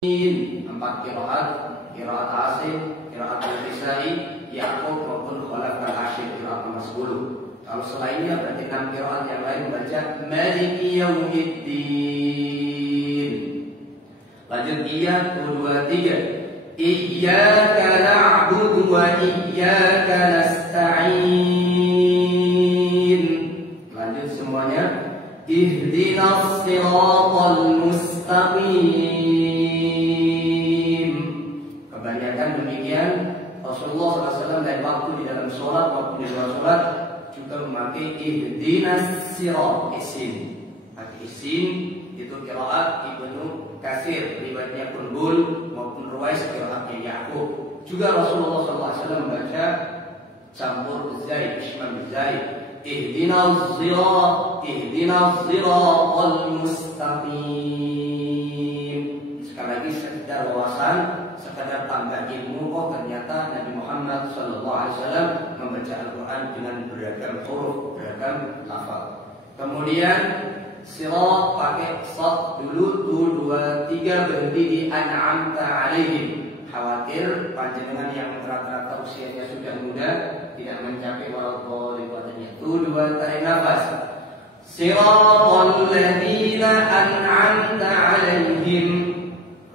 Empat qiraat Asim, qiraat Al-Kisai, Ya'qub maupun Khalaf al-Ashir, qiraat nomor 10. Kalau selainnya berarti 6 qiraat yang lain baca Maliki Yaumiddin. Lanjut iya 1, 2, 3. Iyyaka na'budu wa iyyaka nasta'in. Lanjut semuanya. Ihdinas siratal mustaqim. Kebanyakan demikian Rasulullah SAW dari waktu di dalam sholat maupun di luar sholat juga memakai ihdinas sirat, isin. Pakai isin itu qiraat Ibnu Katsir, riwayatnya Qunbul maupun Ruwais qiraatnya Ya'qub. Juga Rasulullah SAW membaca campur Zaid, Isman Zaid. Ihdinas siratal mustaqim. Sekali lagi sekedar wawasan, sekadar tambah ilmu. Oh ternyata Nabi Muhammad SAW membaca Al-Quran dengan beragam huruf, beragam lafaz. Kemudian sirat pakai sad dulu, 2, 3 berhenti di an'amta alaihim. Khawatir panjenengan yang rata-rata usianya sudah muda tidak mencapai walau riwayatnya. 2, tarik nafas. Siratal ladzina an'amta alaihim.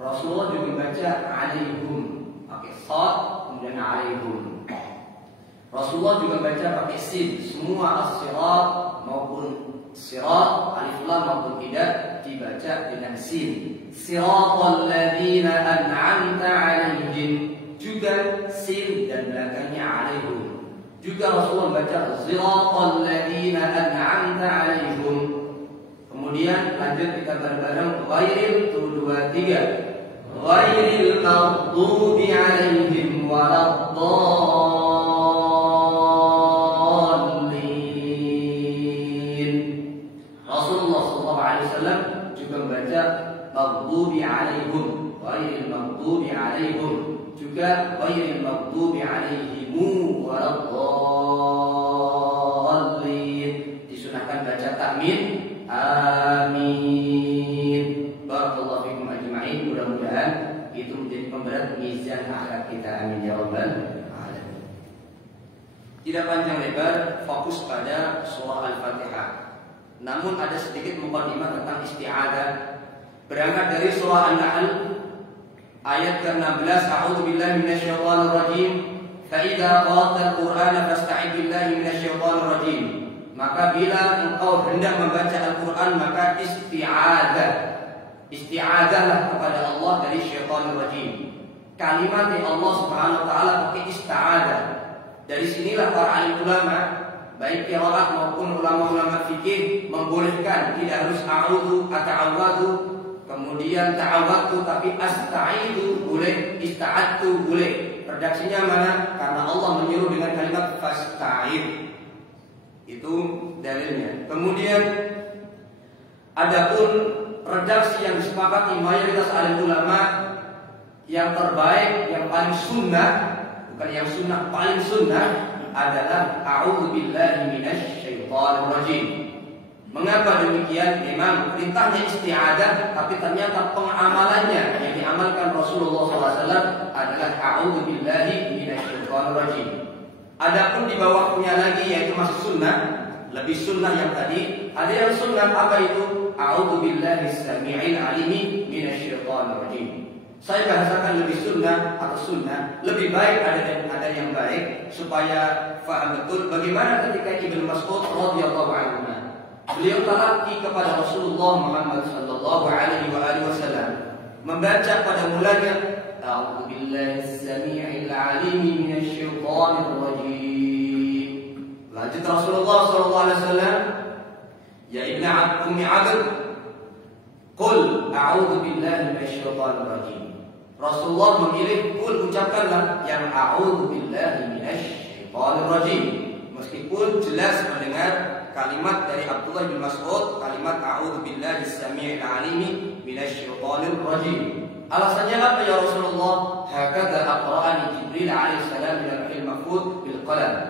Rasulullah juga baca alaihum pakai sad kemudian alaihum. Rasulullah juga baca pakai sin. Semua as-sirat maupun sirat alif lam maupun tidak dibaca dengan sin. Siratal ladzina an'amta alaihim juga sin dan belakangnya alaihum. Juga Rasulullah baca siratal ladzina an'amta alaihim. Kemudian lanjut kita bareng-bareng ghairil 2, 3. Ghairil maghdubi alaihim waladdallin. Rasulullah SAW juga membaca maghdubi alaihim, ghairil maghdubi alaihim, juga ghairil maghdubi alaihim waladdallin. Disunahkan baca takmin. Amin. Barakallahu fikum ajma'in. Mudah-mudahan itu menjadi pemberat mizan akhirat kita. Amin ya rabbal alamin. Tidak panjang lebar, fokus pada surah Al-Fatihah. Namun ada sedikit mukadimah tentang isti'adzah. Berangkat dari surah An-Nahl ayat ke-16, A'udzu billahi minasyaitonir rajim. Fa idza qara'tal Qur'ana fasta'idz billahi minasyaitonir rajim. Maka bila engkau hendak membaca Al-Quran maka isti'adzah. Isti'adzahlah kepada Allah dari syaitan rajim. Kalimat yang Allah Subhanahu wa taala pakai isti'adzah. Dari sinilah para alim ulama baik qiraat maupun ulama-ulama fikih membolehkan tidak harus a'udzu ata'awwadzu, kemudian ta'awwadzu tapi asta'idu boleh, ista'adtu boleh. Redaksinya mana? Karena Allah menyuruh dengan kalimat fasta'id. Itu dalilnya. Kemudian adapun redaksi yang disepakati mayoritas alim ulama yang terbaik, yang paling sunnah, bukan yang sunnah, paling sunnah adalah a'udzu billahi minasyaitonir rajim. Mengapa demikian? Memang perintahnya isti'adzah, tapi ternyata pengamalannya yang diamalkan Rasulullah SAW adalah a'udzu billahi minasyaitonir rajim. Adapun di bawahnya lagi yaitu masih sunnah, lebih sunnah yang tadi. Ada yang sunnah apa itu? A'udzu billahi samii'il 'alimi minasyaitonir rajim. Saya bahasakan lebih sunnah atau sunnah, lebih baik ada yang baik supaya faham betul bagaimana ketika Ibnu Mas'ud radhiyallahu anhu beliau talaqi kepada Rasulullah Muhammad sallallahu alaihi wasallam membaca pada mulanya A'udzu billahi as-sami'il 'alimi minasyaitonir rajim. Lanjut Rasulullah sallallahu alaihi wasallam, ya ibna Ummi Abd, qul a'udzu billahi minasyaitonir rajim. Rasulullah memilih qul, ucapkanlah yang a'udzu billahi minasyaitonir rajim. Meskipun jelas mendengar kalimat dari Abdullah bin Mas'ud, kalimat a'udzu billahi as-sami'il 'alimi minasyaitonir rajim. Alasannya apa ya Rasulullah? Hakadha aqra'ani Jibril alaihissalam min al-lauhil mahfuz bil qalam.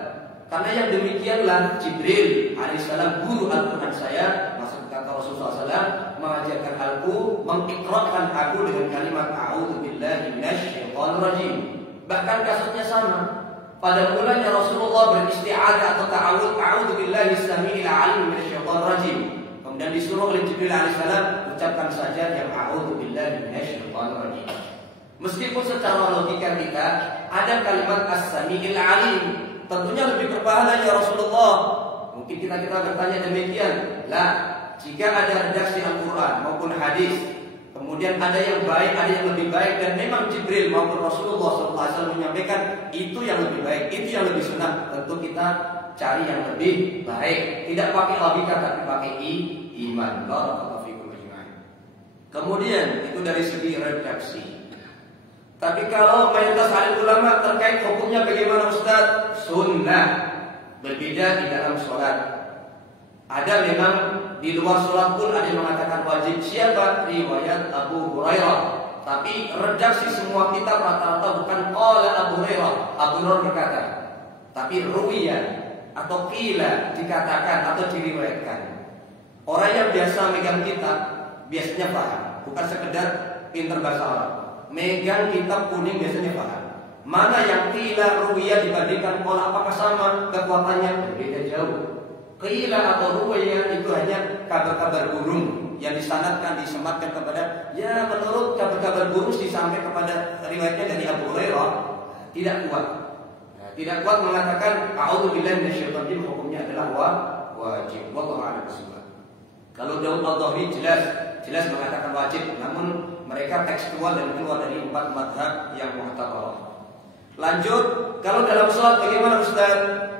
Karena yang demikianlah Jibril alaihissalam guru Al-Quran saya, maksud kata Rasulullah SAW, mengajarkan aku, mengiqra'kan aku dengan kalimat minasyaitonir rajim. Bahkan kasusnya sama. Pada mulanya Rasulullah beristi'adzah atau ta'awudz, a'udzu billahi samiil 'alim minasyaitonir rajim. Kemudian disuruh oleh Jibril alaihissalam ucapkan saja yang a'udzu billahi minasyaitonir rajim. Meskipun secara logika kita ada kalimat as-samiil 'alim, tentunya lebih berbahaya ya Rasulullah. Mungkin kita bertanya demikian. Lah, jika ada redaksi Al-Quran maupun hadis, kemudian ada yang baik, ada yang lebih baik, dan memang Jibril maupun Rasulullah SAW menyampaikan itu yang lebih baik, itu yang lebih sunnah, tentu kita cari yang lebih baik. Tidak pakai logika tapi pakai iman. Kemudian itu dari segi redaksi. Tapi kalau mayoritas alim ulama terkait hukumnya bagaimana Ustaz? Sunnah. Berbeda di dalam sholat. Ada memang di luar sholat pun ada yang mengatakan wajib. Siapa? Riwayat Abu Hurairah. Tapi redaksi semua kitab rata-rata bukan qala Abu Hurairah. Abu Hurairah berkata. Tapi ruwiyah atau qila dikatakan atau diriwayatkan. Orang yang biasa megang kitab biasanya paham, bukan sekedar pintar bahasa Arab. Megang kitab kuning biasanya paham. Mana yang qila ruwiyah dibandingkan qala, apakah sama kekuatannya? Berbeda jauh. Qila atau ruwiyah itu hanya kabar-kabar burung yang disanadkan, disematkan kepada, ya menurut kabar-kabar burung disampaikan kepada riwayatnya dari Abu Hurairah, tidak kuat. Nah, tidak kuat mengatakan a'udzu billahi minasyaitonir rajim, hukumnya adalah wajib. Wallahu a'lam bishawab. Kalau Daud al-Dhahri jelas mengatakan wajib, namun mereka tekstual dan keluar dari 4 mazhab yang mu'tabarah. Lanjut, kalau dalam sholat bagaimana Ustaz?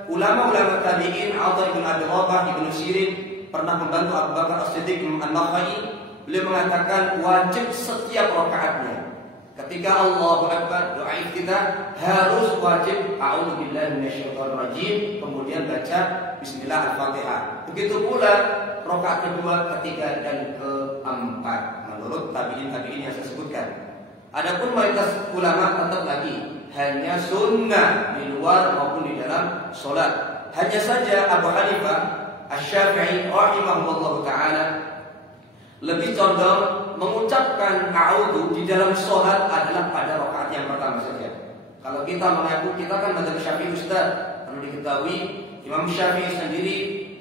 Ulama-ulama tabi'in, Atha ibn Abi Rabah, Ibnu Sirin pernah membantu Abu Bakar As-Siddiq An-Nakhai. Beliau mengatakan wajib setiap rakaatnya. Ketika Allahu Akbar, doa kita harus wajib a'udzu billahi minasyaitonir rajim, kemudian baca bismillah al-Fatihah. Begitu pula rakaat kedua, ketiga dan keempat menurut tabi'in yang saya sebutkan. Adapun mayoritas ulama tetap lagi hanya sunnah di luar maupun di dalam sholat. Hanya saja Abu Hanifah Asy-Syafi'i rahimahullah ta'ala lebih condong mengucapkan a'udzu di dalam sholat adalah pada rakaat yang pertama saja. Kalau kita mengaku kita kan mazhab Syafi'i Ustaz, perlu diketahui Imam Syafi'i sendiri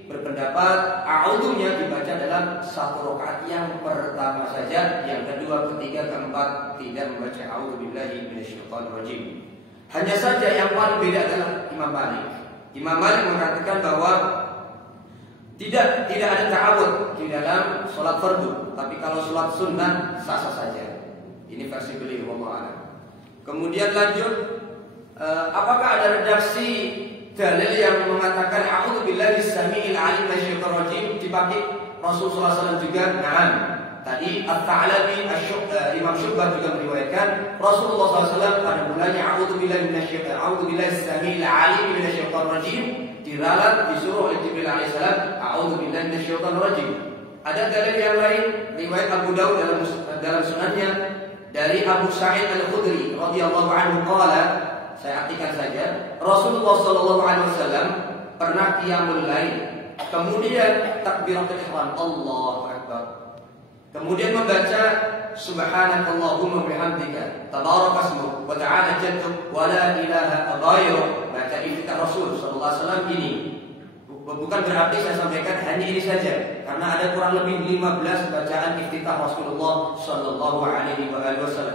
berpendapat a'udzunya dibaca dalam satu rakaat yang pertama saja, yang kedua, ketiga, keempat tidak membaca a'udzu billahi minasyaitonir rajim. Hanya saja yang paling beda adalah Imam Malik. Imam Malik mengatakan bahwa tidak ada ta'awudz di dalam sholat fardu, tapi kalau sholat sunnah sah-sah saja. Ini versi beliau, wallahu a'lam. Kemudian lanjut, apakah ada redaksi dalil yang mengatakan a'udzu billahi samiil 'alim minasyaitonir rajim dipakai Rasulullah SAW juga? Nah, tadi At-Ta'labi Imam Syu'bah juga meriwayatkan Rasulullah SAW pada mulanya a'udzu billahi samiil 'alim minasyaitonir rajim, diralat disuruh oleh Jibril alaihissalam a'udzu billahi minasyaitonir rajim. Ada dalil yang lain riwayat Abu Daud dalam sunannya dari Abu Sa'id Al-Khudri radhiyallahu anhu qala, saya artikan saja, Rasulullah SAW pernah qiyamul lail, kemudian takbiratul ihram Allahu Akbar, kemudian membaca subhanakallahumma bihamdika tabarakasmuk wa ta'ala jadduk wa la ilaha ghairuk. Baca iftitah Rasul SAW ini. Bukan berarti saya sampaikan hanya ini saja, karena ada kurang lebih 15 bacaan iftitah Rasulullah SAW.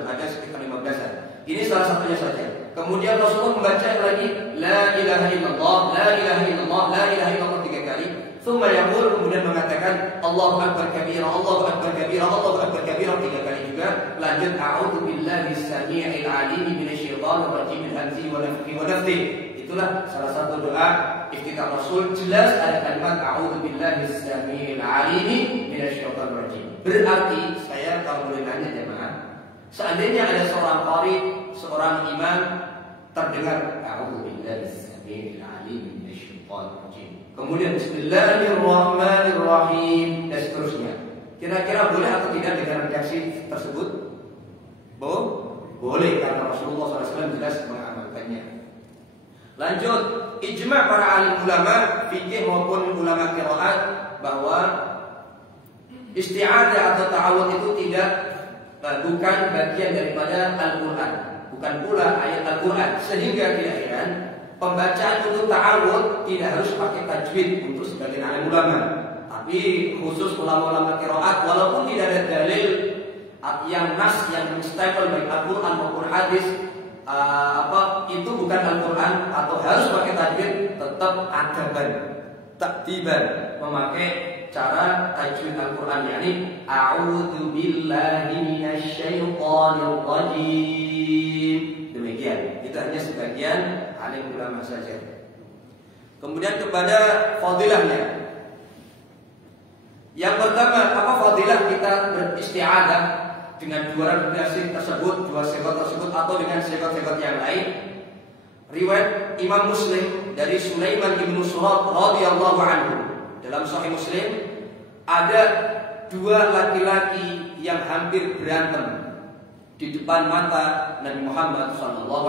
Ada sekitar 15-an. Ini salah satunya saja. Kemudian Rasulullah membaca lagi la ilaha illallah, la ilaha illallah, la ilaha illallah 3 kali. Tsumma yaqul, kemudian mengatakan Allahu akbar kabira, Allahu akbar kabira, Allahu akbar kabira 3 kali juga. Lanjut a'udzu billahi samiil 'alim minasyaitonir rajim min hamzihi wa nafthihi wa nafthihi. Itulah salah satu doa iftitah Rasul, jelas ada kalimat a'udzu billahi samiil 'alim minasyaitonir rajim. Berarti saya kalau boleh nanya jemaah, seandainya ada seorang qari, seorang imam terdengar a'udzu billahi samiil 'alim minasyaitonir rajim, kemudian bismillahirrahmanirrahim dan seterusnya, kira-kira boleh atau tidak dengan redaksi tersebut? Boleh, karena Rasulullah SAW jelas mengamalkannya. Lanjut, ijma' para alim ulama fikih maupun ulama qiraat bahwa isti'adzah atau ta'awudz itu bukan bagian daripada Al-Quran. bukan pula ayat Al-Quran. Sehingga di akhiran pembacaan untuk ta'awud tidak harus pakai tajwid untuk sebagian alim ulama, tapi khusus ulama-ulama qiraat, walaupun tidak ada dalil yang nas yang menstempel baik Al-Quran maupun hadis itu bukan Al-Quran atau harus pakai tajwid, tetap adaban takdiban memakai cara tajwid Al-Quran, yakni a'udzu billahi minasyaitonir rajim. Demikian. Itu hanya sebagian alim ulama saja. Kemudian kepada fadilahnya. Yang pertama, apa fadilah kita beristi'adzah dengan dua redaksi tersebut, dua sigat tersebut, atau dengan sigat-sigat yang lain? Riwayat Imam Muslim dari Sulaiman bin Surat radhiyallahu anhu. Dalam Sahih Muslim ada dua laki-laki yang hampir berantem di depan mata Nabi Muhammad SAW.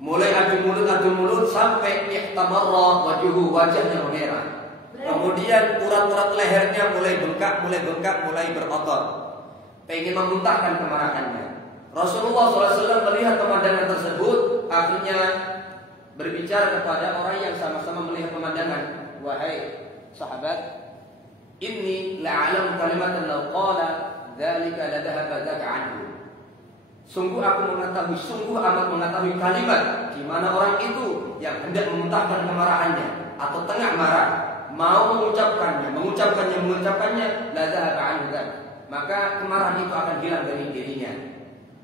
Mulai adu mulut sampai ihtamarra wajhuhu, wajahnya merah. Kemudian urat-urat lehernya mulai bengkak, mulai berotot, pengen memuntahkan kemarahannya. Rasulullah SAW melihat pemandangan tersebut, akhirnya berbicara kepada orang yang sama-sama melihat pemandangan. Wahai sahabat, inni la'alam kalimatan law qala dzalika ladhahaba dzaka anhu. Sungguh aku mengetahui, sungguh amat mengetahui kalimat di mana orang itu yang hendak memuntahkan kemarahannya atau tengah marah, mau mengucapkannya, ladhahaba anhu, maka kemarahan itu akan hilang dari dirinya.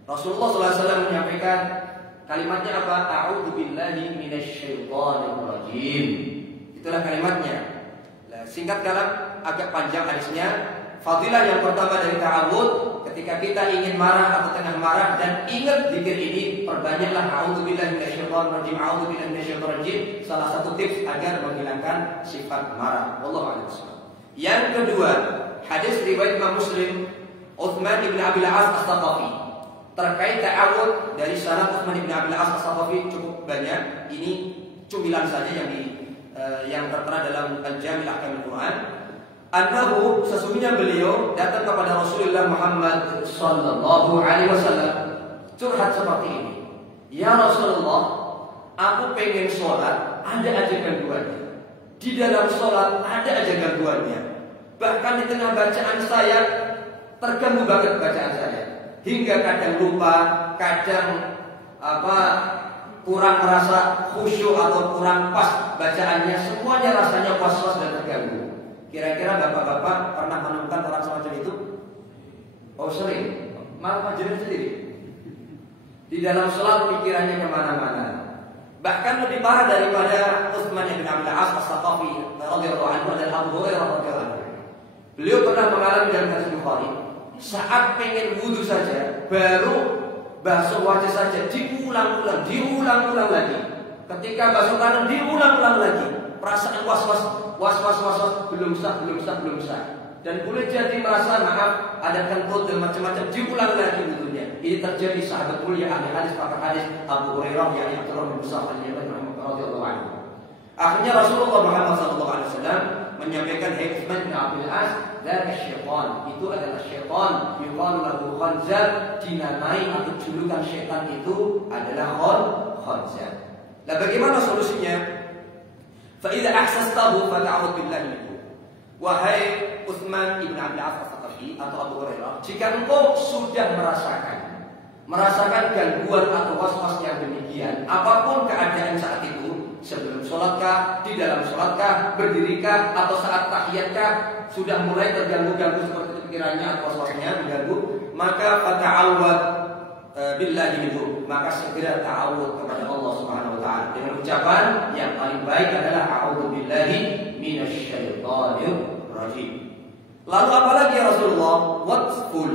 Rasulullah SAW menyampaikan kalimatnya apa? A'udzu billahi minasyaitonir rajim. Itulah kalimatnya. Nah, singkat dalam, agak panjang hadisnya. Fadilah yang pertama dari ta'awud, ketika kita ingin marah atau tengah marah dan ingat zikir ini, perbanyaklah a'udzu billahi minasyaitonir rajim, a'udzu billahi minasyaitonir rajim. Salah satu tips agar menghilangkan sifat marah. Wallahu a'lam. Yang kedua, hadis riwayat Imam Muslim, Utsman bin Abi Al-As As-Saqafi. Terkait ta'awud dari sanad Utsman bin Abi Al-As As-Saqafi cukup banyak. Ini cumilan saja yang tertera dalam Al-Jami' Ahkamul Quran. Annahu, sesungguhnya beliau datang kepada Rasulullah Muhammad sallallahu alaihi wasallam curhat seperti ini. Ya Rasulullah, aku pengen sholat, ada aja gangguannya. Di dalam sholat ada aja gangguannya. Bahkan di tengah bacaan saya terganggu banget bacaan saya. Hingga kadang lupa, kadang kurang merasa khusyuk atau kurang pas bacaannya, semuanya rasanya was-was dan terganggu. Kira-kira bapak-bapak pernah menemukan orang semacam itu? Oh sering, malah majelis sendiri. Di dalam sholat pikirannya kemana-mana. Bahkan lebih parah daripada Utsman bin Abi Al-As As-Saqafi radhiyallahu anhu dan Abu Hurairah radhiyallahu anhu. Beliau pernah mengalami dalam hadis Bukhari, saat pengen wudu saja, baru basuh wajah saja diulang-ulang lagi. Ketika basuh tangan diulang-ulang lagi. Perasaan was-was belum sah. Dan boleh jadi merasa maaf ada kentut dan macam-macam, diulang lagi wudunya. Ini terjadi sahabat mulia ahli hadis pakar hadis Abu Hurairah yang Abdullah bin Sa'ad radhiyallahu anhu. Akhirnya Rasulullah Muhammad SAW menyampaikan Utsman bin Abi Al-As, dzaka syaitan, itu adalah syaitan, yuqalu lahu khanzab, dinamai atau julukan syaitan itu adalah khanzab. Nah, bagaimana solusinya? Fa idza ahsastahu fata'awud billahi minhu. Wahai Utsman bin Abi Al-As As-Saqafi atau Abu Hurairah, jika engkau sudah merasakan gangguan atau was-was yang demikian, apapun keadaan saat itu, sebelum sholatkah, di dalam sholatkah, berdirikah, atau saat tahiyatkah, sudah mulai terganggu-ganggu seperti pikirannya atau was-wasnya mengganggu, maka fata'awud billahi minhu, maka segera ta'awud kepada Allah Subhanahu wa taala dengan ucapan yang paling baik adalah a'udzu billahi minasyaitonir rajim. Lalu apa lagi ya Rasulullah? Watful.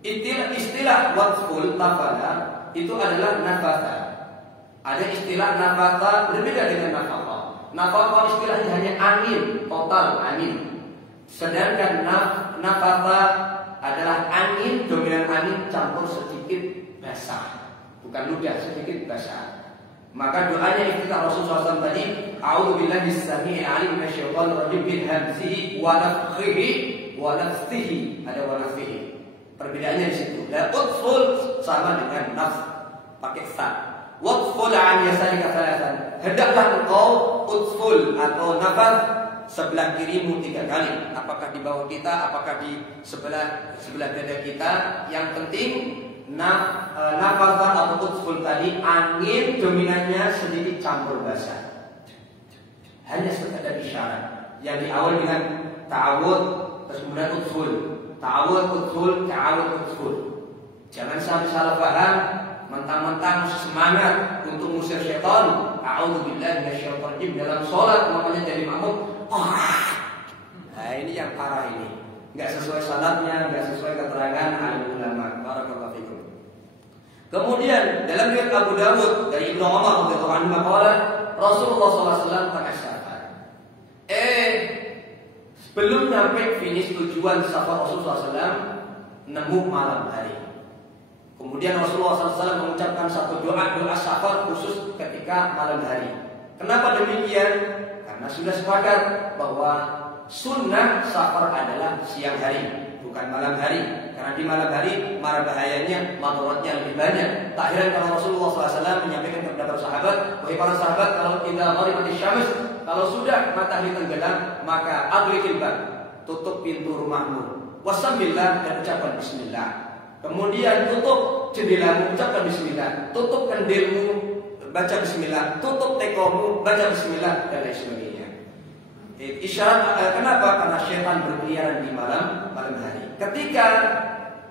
Istilah watful nafala itu adalah nafasa. Ada istilah nafasa berbeda dengan nafaqah. Nafaqah istilahnya hanya angin, total angin. Sedangkan nafasa adalah angin, dominan angin campur sedikit basah, bukan ludah, sedikit basah. Maka doanya iftitah Rasulullah SAW tadi, a'udzu billahi as-sami'il 'alim minasyaitonir rajim min hamzihi wa nafthihi wa nafthihi. Ada wa nafthihi. Perbedaannya di situ. La utful sama dengan nafs pakai sa. Watful an yasarika thalathan. Hendaklah engkau utful atau nafas sebelah kirimu 3 kali. Apakah di bawah kita, apakah di sebelah dada kita. Yang penting nafas atau utful tadi angin dominannya sedikit campur basah. Hanya sekadar isyarat. Yang diawali dengan ta'awud, terus kemudian utful. Ta'awud, utful, ta'awud, utful. Jangan sampai salah paham, mentang-mentang semangat untuk musir syaitan. A'udzubillahi minasyaitonir dalam sholat, makanya jadi makmum. Nah ini yang parah ini. Nggak sesuai salatnya, nggak sesuai keterangan alim ulama. Barakallahu fikum. Kemudian dalam riwayat Abu Dawud dari Ibnu Umar radhiyallahu anhu qala Rasulullah SAW takasyafa. Sebelum sampai finish tujuan safar Rasulullah SAW nemu malam hari. Kemudian Rasulullah SAW mengucapkan satu doa safar khusus ketika malam hari. Kenapa demikian? Karena sudah sepakat bahwa sunnah safar adalah siang hari, bukan malam hari. Karena di malam hari marah bahayanya, madaratnya lebih banyak. Tak heran kalau Rasulullah SAW menyampaikan kepada para sahabat, wahai para sahabat, kalau kita gharibatis syams, kalau sudah matahari tenggelam, maka aglikil bab, tutup pintu rumahmu, wasamillah, dan ucapkan bismillah. Kemudian tutup jendelamu, ucapkan bismillah. Tutup kandilmu, baca bismillah. Tutup tekomu, baca bismillah, dan lain sebagainya. Isyarat kenapa? Karena syaitan berkeliaran di malam hari. Ketika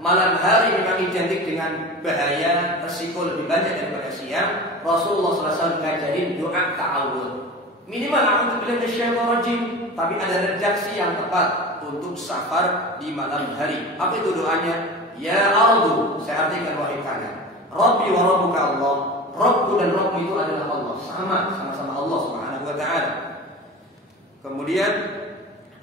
malam hari memang identik dengan bahaya, resiko lebih banyak daripada siang. Rasulullah SAW ngajarin doa ta'awud. Minimal a'udzubillahi minasyaitonir rajim, tapi ada redaksi yang tepat untuk safar di malam hari. Apa itu doanya? Ya ardu, saya artikan wahai tanah. Rabbi wa rabbuka Allah. Rabbu dan Rabbu itu adalah Allah. Sama-sama Allah Subhanahu wa ta'ala. Kemudian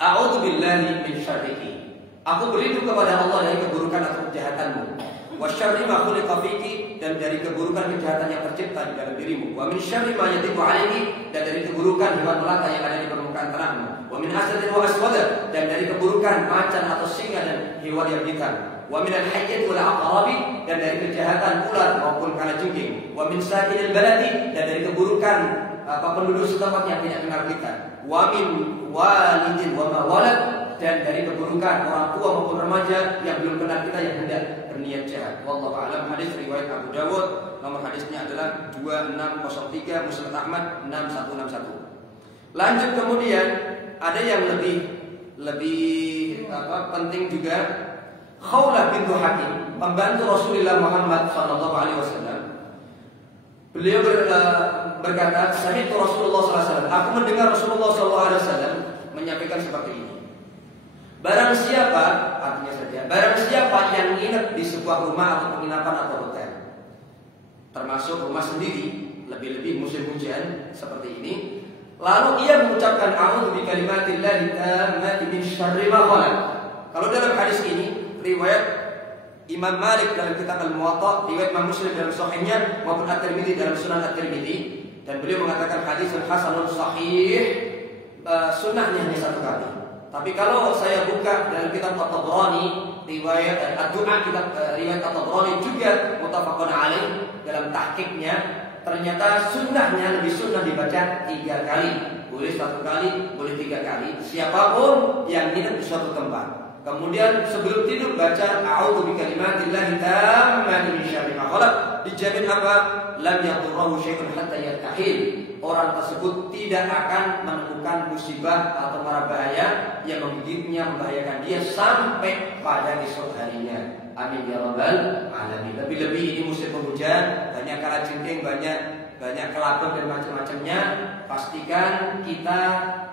a'udzubillahi min syarrihi. Aku berlindung kepada Allah dari keburukan atau kejahatanmu. Wa syarri ma khuliqa fiki, dan dari keburukan kejahatan yang tercipta di dalam dirimu. Wa min syarri ma yatiqu alaihi, dan dari keburukan hewan melata yang ada di permukaan tanahmu. Wa min hasadin wa aswada, dan dari keburukan macan atau singa dan hewan yang hitam. Wa min al-hayyati wal aqrabi, dan dari kejahatan ular maupun kalajengking. Wa min sakinil baladi, dan dari keburukan penduduk setempat yang tidak kenal kita. Wa min walidin wa ma walad, dan dari keburukan orang tua maupun remaja yang belum kenal kita yang hendak berniat jahat. Wallahu a'lam. Hadis riwayat Abu Dawud, nomor hadisnya adalah 2603, Musnad Ahmad 6161. Lanjut kemudian ada yang lebih penting juga. Khawlah bintu Hakim, pembantu Rasulullah Muhammad SAW. Beliau berkata, sami'tu Rasulullah SAW. Aku mendengar Rasulullah SAW menyampaikan seperti ini. Barang siapa, artinya saja, barang siapa yang nginep di sebuah rumah atau penginapan atau hotel, termasuk rumah sendiri, lebih-lebih musim hujan seperti ini, lalu ia mengucapkan a'udzu bikalimatillahi tammati min syarri ma khalaq. Kalau dalam hadis ini riwayat Imam Malik dalam kitab Al-Muwatta, riwayat Imam Muslim dalam sahihnya, maupun At-Tirmidzi dalam Sunan At-Tirmidzi, dan beliau mengatakan hadis hasanun sahih, sunnahnya hanya 1 kali. Tapi kalau saya buka dalam kitab At-Tabrani, riwayat Ad-Du'a, kitab riwayat At-Tabrani juga muttafaqun alaih dalam tahqiqnya, ternyata sunnahnya lebih sunnah dibaca 3 kali. Boleh 1 kali, boleh 3 kali. Siapapun yang nginep di suatu tempat, kemudian sebelum tidur baca a'udzu bikalimatillahi tammati min syarri ma khalaq, dijamin apa? Lam yadurruhu syai'un hatta yartahil. Orang tersebut tidak akan menemukan musibah atau mara bahaya yang menggigitnya, membahayakan dia sampai pada esok harinya. Amin ya rabbal alamin. Lebih-lebih ini musim penghujan, banyak kalajengking, banyak kelabang dan macam-macamnya. Pastikan kita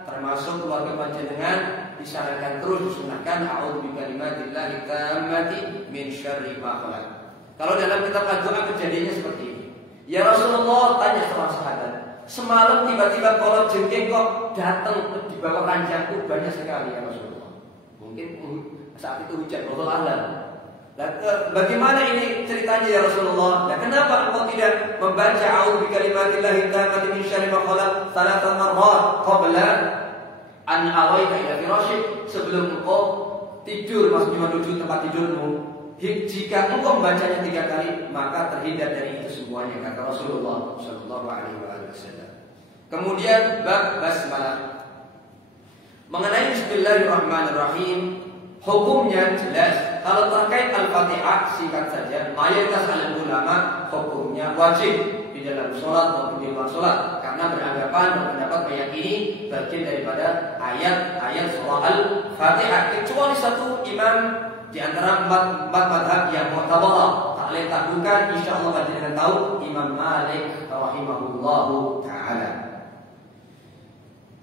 termasuk keluarga panjenengan disarankan terus disunahkan a'udzu bikalimatillahi tammati min syarri ma khalaq. Kalau dalam kitab Ad-Du'a kejadiannya seperti ini. Ya Rasulullah, tanya sama sahabat, semalam tiba-tiba kolot jengking kok datang di bawah ranjangku banyak sekali ya Rasulullah. Mungkin saat itu hujan, Rasulullah alam. Bagaimana ini ceritanya ya Rasulullah? Dan kenapa engkau tidak membaca a'udzu bikalimatillahi tammati min syarri ma khalaq 3 marrat qabla an awaita ila firasyik, sebelum engkau tidur, maksudnya menuju tempat tidurmu, jika engkau membacanya 3 kali, maka terhindar dari itu semuanya, kata Rasulullah Shallallahu Alaihi Wasallam. Kemudian bab basmalah. Mengenai Bismillahirrahmanirrahim, hukumnya jelas. Kalau terkait Al-Fatihah, singkat saja, mayoritas alim ulama hukumnya wajib di dalam sholat maupun di luar sholat, karena berpendapat meyakini bagian daripada ayat-ayat surah Al-Fatihah, kecuali satu imam di antara empat mazhab yang mu'tabarah, tak boleh taklukan, insyaallah kalian tahu, Imam Malik rahimahullahu taala.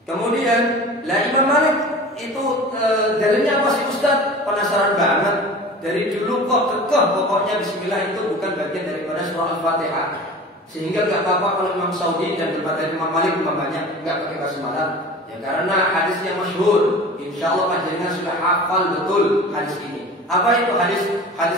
Kemudian, Imam Malik itu dalilnya apa sih Ustaz? Penasaran banget. Dari dulu kok kekeh pokoknya Bismillah itu bukan bagian daripada surah Al-Fatihah, sehingga gak apa-apa kalau Imam Saudi dan berbagai Imam Malik banyak nggak pakai basmalah. Ya karena hadisnya masyhur. Insyaallah panjenengan sudah hafal betul hadis ini. Apa itu hadis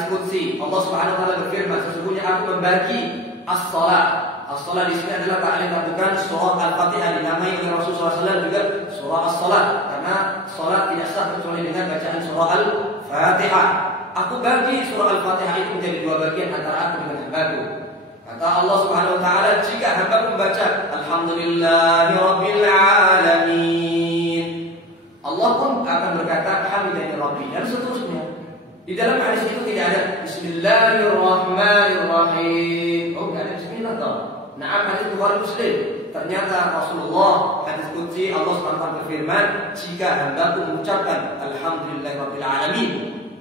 qudsi? Allah Subhanahu wa taala berfirman, sesungguhnya aku membagi as-shalah. As-shalah di sini adalah ta'ala bukan surah Al-Fatihah, dinamai oleh Rasulullah SAW juga surah as-shalah, karena salat tidak sah kecuali dengan bacaan surah Al-Fatihah. Aku bagi surah Al-Fatihah itu menjadi 2 bagian antara aku dengan hambaku. Kata Allah Subhanahu wa taala, jika hamba membaca alhamdulillahirabbil alamin, Allah pun akan berkata hamdani rabbi, dan seterusnya. Di dalam hadis itu tidak ada Bismillahirrahmanirrahim. Oh, tidak ada Bismillah toh. Nah, hadis Bukhari Muslim. Ternyata Rasulullah hadis qudsi, Allah SWT berfirman, jika hamba mengucapkan alhamdulillahirabbil alamin.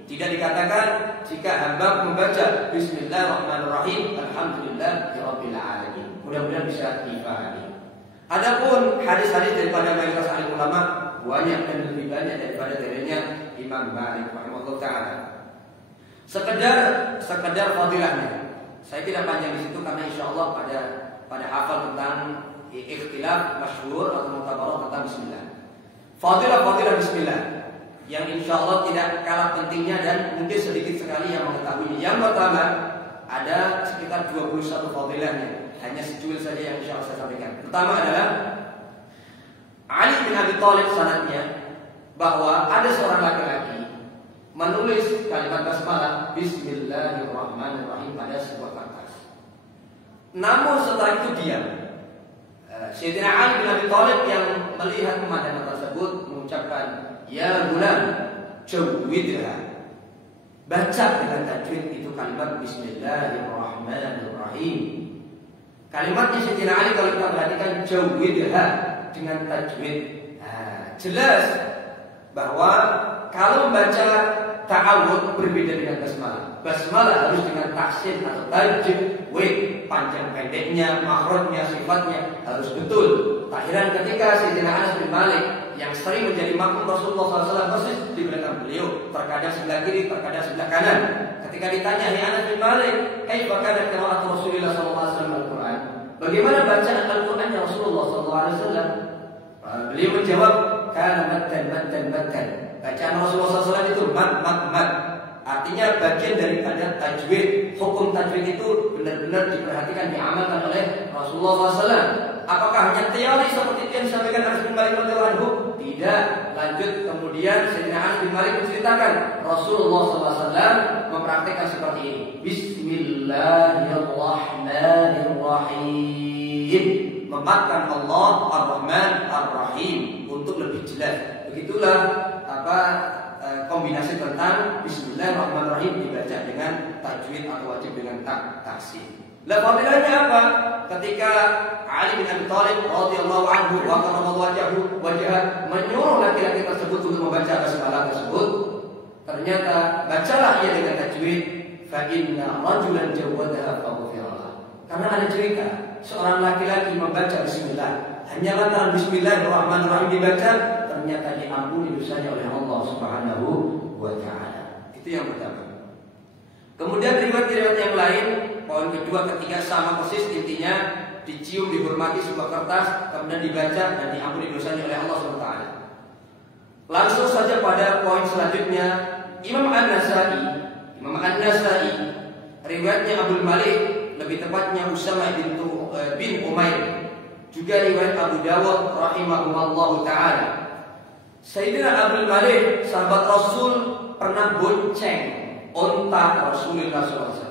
Tidak dikatakan jika hamba membaca Bismillahirrahmanirrahim, alhamdulillahirabbil alamin. Mudah-mudahan bisa dipahami. Adapun hadis-hadis daripada mayoritas alim ulama banyak dan lebih banyak daripada dalilnya Imam Malik rahimahullah taala. Sekedar fadilahnya. Saya tidak panjang di situ karena insyaallah pada hafal tentang ikhtilaf masyhur atau mutabarrah tentang bismillah. Fadilah bismillah yang insyaallah tidak kalah pentingnya dan mungkin sedikit sekali yang mengetahuinya. Yang pertama, ada sekitar 21 fadilahnya. Hanya secuil saja yang insyaallah saya sampaikan. Pertama adalah Ali bin Abi Thalib sanadnya bahwa ada seorang laki-laki menulis kalimat basmalah Bismillahirrahmanirrahim pada sebuah kertas. Namun setelah itu diam. Sayyidina Ali bin Abi Thalib yang melihat pemandangan tersebut mengucapkan, ya gulam, jawwidha. Baca dengan tajwid itu kalimat Bismillahirrahmanirrahim. Kalimatnya Sayyidina Ali kalau kita perhatikan jawwidha dengan tajwid. Jelas bahwa kalau membaca ta'awud berbeda dengan basmalah. Basmalah harus dengan tahsin atau tajwid, panjang pendeknya, makhrajnya, sifatnya harus betul. Tak heran ketika Sayyidina Anas bin Malik yang sering menjadi makmum Rasulullah SAW persis di belakang beliau, terkadang sebelah kiri, terkadang sebelah kanan. Ketika ditanya, "Hai Anas bin Malik, kaifa kana qira'atu Rasulullah SAW Al-Qur'an?" Bagaimana bacaan Al-Qur'annya Rasulullah SAW? Beliau menjawab, "Kana maddan. Bacaan Rasulullah SAW itu mad. Artinya bagian daripada tajwid. Hukum tajwid itu benar-benar diperhatikan, diamalkan oleh Rasulullah SAW. Apakah hanya teori seperti yang disampaikan Anas bin Malik radhiyallahu anhu? Tidak. Lanjut kemudian Sayyidina Anas bin Malik menceritakan Rasulullah SAW mempraktikkan seperti ini. Bismillahirrahmanirrahim. Memakan Allah Ar-Rahman Ar-Rahim untuk lebih jelas. Begitulah kombinasi tentang Bismillahirrahmanirrahim dibaca dengan tajwid atau wajib dengan tahsin. Lah fadilahnya apa? Ketika Ali bin Abi Thalib radhiyallahu anhu wa karramallahu wajhahu menyuruh laki-laki tersebut untuk membaca basmalah tersebut, ternyata bacalah ia dengan tajwid, fa inna rajulan jawwadaha fa ghufira. Karena ada cerita seorang laki-laki membaca bismillah, hanya lantaran Bismillahirrahmanirrahim dibaca, ternyata diampuni dosanya oleh Allah Subhanahu wa taala. Itu yang pertama. Kemudian riwayat-riwayat yang lain, poin kedua, ketiga sama persis, intinya dicium, dihormati sebuah kertas, kemudian dibaca dan diampuni dosanya oleh Allah Subhanahu wa taala. Langsung saja pada poin selanjutnya, Imam An-Nasai, riwayatnya Abdul Malik, lebih tepatnya Usama bin Umair, juga riwayat Abu Dawud rahimahullahu taala. Sayyidina Abdul Malik, sahabat Rasul, pernah bonceng onta Rasulullah SAW.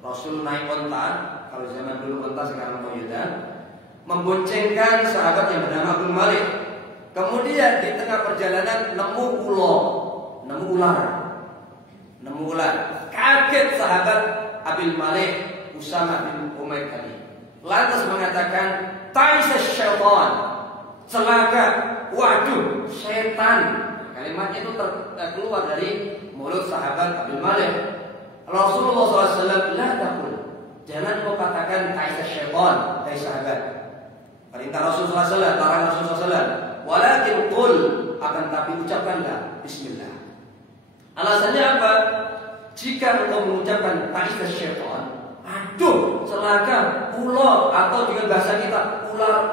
Rasul naik onta, kalau zaman dulu onta sekarang Toyota, memboncengkan sahabat yang bernama Abdul Malik. Kemudian di tengah perjalanan nemu ular. Kaget sahabat Abdul Malik Usama bin Umair tadi. Lantas mengatakan, "Ta'isa syaitan." Celaka, waduh, setan. Kalimatnya itu keluar dari mulut sahabat Abdul Malik. Rasulullah SAW, "La taqul." Jangan kau katakan ta'isa syaitan, hai sahabat. Perintah Rasulullah SAW, larang Rasulullah SAW. Walakin qul, akan tapi ucapkanlah bismillah. Alasannya apa? Jika engkau mengucapkan ta'isa syaitan, aduh, celaka, ular, atau dengan bahasa kita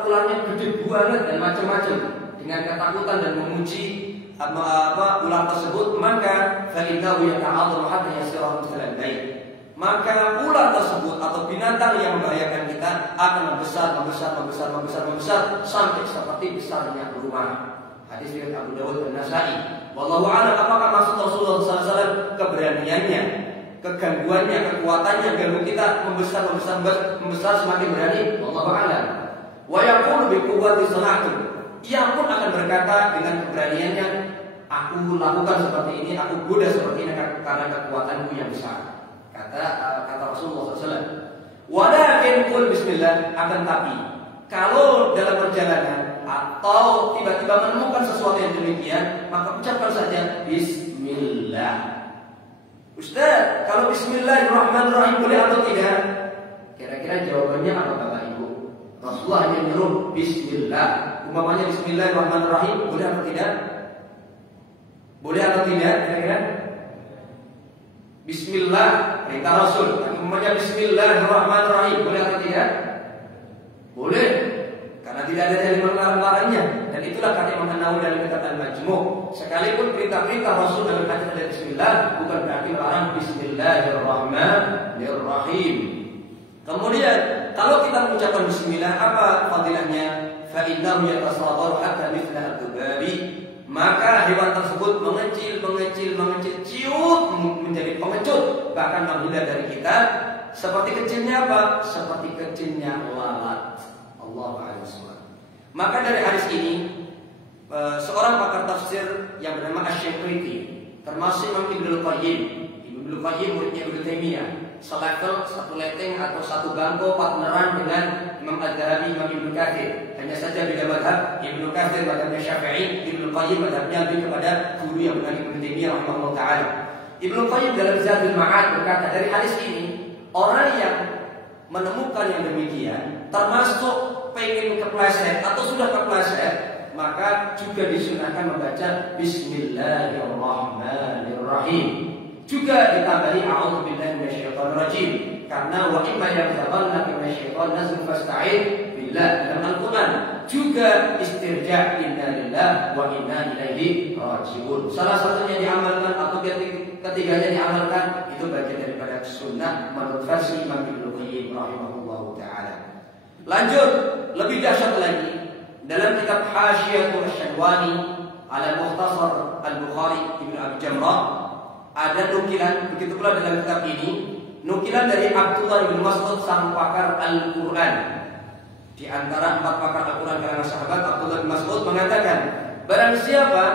ularnya gede banget dan macam-macam, dengan ketakutan dan memuji ular tersebut, maka fa'innahu yata'adhamu hatta yasira mithlal bayd. Maka ular tersebut atau binatang yang membahayakan kita akan membesar sampai seperti besarnya rumah. Hadis riwayat Abu Dawud dan Nasa'i. Wallahu a'lam, apakah maksud Rasulullah SAW keberaniannya, kegangguannya, kekuatannya ganggu kita membesar semakin berani? Wallahu a'lam. Wa yaqulu bi quwwati sana'tu. Ia pun akan berkata dengan keberaniannya, aku lakukan seperti ini, aku goda seperti ini karena kekuatanku yang besar. Kata Rasulullah SAW. Walakin qul bismillah, akan tapi kalau dalam perjalanan atau tiba-tiba menemukan sesuatu yang demikian, maka ucapkan saja bismillah. Ustaz, kalau bismillahirrahmanirrahim boleh atau tidak? Kira-kira jawabannya apa Bapak Ibu? Rasulullah hanya menyuruh bismillah. Umpamanya bismillahirrahmanirrahim boleh atau tidak? Boleh atau tidak kira-kira? Bismillah, perintah Rasul. Umpamanya bismillahirrahmanirrahim boleh atau tidak? Boleh. Karena tidak ada dalil melarang-larangnya. Dan itulah kata Imam An-Nawawi dalam kitab Al-Majmu'. Sekalipun perintah-perintah Rasul dalam hadis ada bismillah, bukan berarti melarang bismillahirrahmanirrahim. Kemudian kalau kita mengucapkan bismillah, apa fadilahnya? Fa innahu yatasawwaru hatta mithla ad-dubabi. Maka hewan tersebut mengecil, ciut menjadi pengecut, bahkan menghindar dari kita. Seperti kecilnya apa? Seperti kecilnya lalat. Allahu a'lam. Maka dari hadis ini, seorang pakar tafsir yang bernama Asy-Syanqiti, termasuk Imam Ibnu Qayyim muridnya Ibnu Taimiyah, selevel, satu leteng atau satu bangku partneran dengan Imam Az-Zahabi, Imam Ibnu Katsir. Hanya saja beda mazhab. Ibnu Katsir mazhabnya Syafi'i, Ibnu Qayyim mazhabnya lebih kepada guru yang bernama Ibnu Taimiyah rahimahullah taala. Ibnu Qayyim dalam Zadul Ma'ad berkata, dari hadis ini orang yang menemukan yang demikian, termasuk pengen kepleset atau sudah kepleset, maka juga disunahkan membaca Bismillahirrahmanirrahim. Juga ditambahi a'udzubillahi minasyaitonir rajim, karena wa imma yanzaghannaka minasyaitonir nazghun fasta'in billah. Dalam Al-Qur'an juga istirja' inna lillahi wa inna ilaihi raji'un. Salah satunya diamalkan atau ketiganya diamalkan, itu bagian daripada sunnah menurut versi Imam Ibnu Qayyim rahimahullahu taala. Lanjut, lebih dahsyat lagi, dalam kitab Hasyiatul Syadwani ala Mukhtasar Al-Bukhari Ibnu Abi Jamrah ada nukilan, begitu pula dalam kitab ini, nukilan dari Abdullah bin Mas'ud sang pakar Al-Quran. Di antara 4 pakar Al-Quran kalangan sahabat, Abdullah bin Mas'ud mengatakan, barang siapa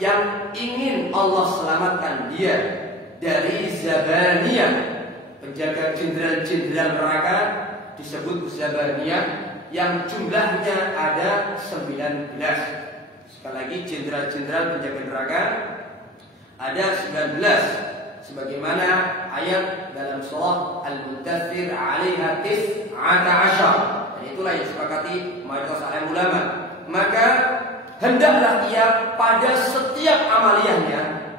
yang ingin Allah selamatkan dia dari Zabaniyah, penjaga jenderal-jenderal neraka, disebut Zabaniyah, yang jumlahnya ada 19. Sekali lagi, jenderal-jenderal penjaga neraka ada 19, sebagaimana ayat dalam surah Al-Muddathir 'alaiha 19. Dan itulah yang disepakati mayoritas alim ulama. Maka hendaklah ia pada setiap amaliyahnya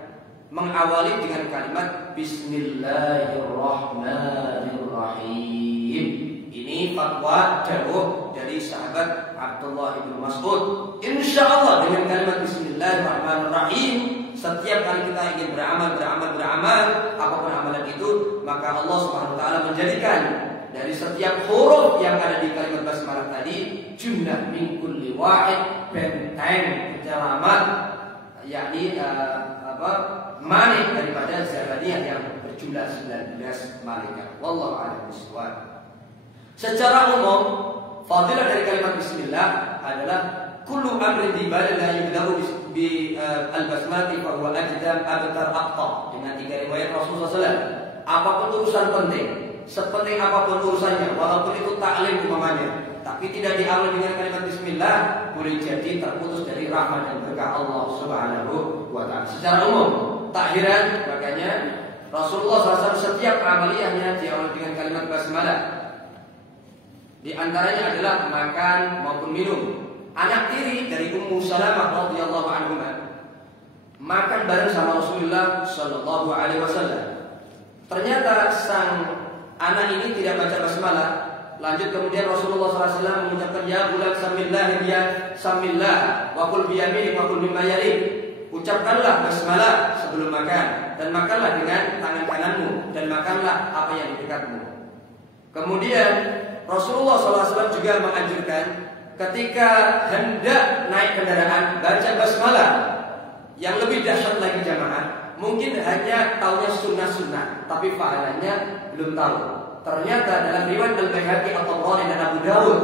mengawali dengan kalimat Bismillahirrahmanirrahim. Ini fatwa jauh dari sahabat Abdullah bin Mas'ud. Insyaallah dengan kalimat Bismillahirrahmanirrahim, setiap kali kita ingin beramal, apapun amalan itu, maka Allah Subhanahu wa taala menjadikan dari setiap huruf yang ada di kalimat basmalah tadi jumlah min kulli wahid, benteng penyelamat, yakni malik daripada Zabaniyah yang berjumlah 19 malaikat. Wallahu a'lam bishawab. Secara umum, fadilah dari kalimat bismillah adalah kullu amrin di balil la yubda'u bi al-basmati fa huwa ajdam abtar aqta. Dengan 3 riwayat Rasulullah SAW. Apapun urusan penting, sepenting apapun urusannya, walaupun itu taklim umpamanya, tapi tidak diawali dengan kalimat bismillah, boleh jadi terputus dari rahmat dan berkah Allah Subhanahu wa taala. Secara umum, tak heran makanya Rasulullah SAW setiap amaliyahnya diawali dengan kalimat basmalah. Di antaranya adalah makan maupun minum. Anak tiri dari Ummu Salamah radhiyallahu anha makan bareng sama Rasulullah sallallahu alaihi wasallam. Ternyata sang anak ini tidak baca basmalah. Lanjut kemudian Rasulullah SAW mengucapkan ya bulan samillah ya samillah wa qul bi yaminik wa qul mimma yalik. Ucapkanlah basmalah sebelum makan dan makanlah dengan tangan kananmu dan makanlah apa yang di dekatmu. Kemudian Rasulullah SAW juga menganjurkan ketika hendak naik kendaraan baca basmalah. Yang lebih dahsyat lagi jamaah, mungkin hanya taunya sunnah-sunnah, tapi pahalanya belum tahu. Ternyata dalam riwayat Al-Baihaqi atau Tabrani dan Abu Dawud,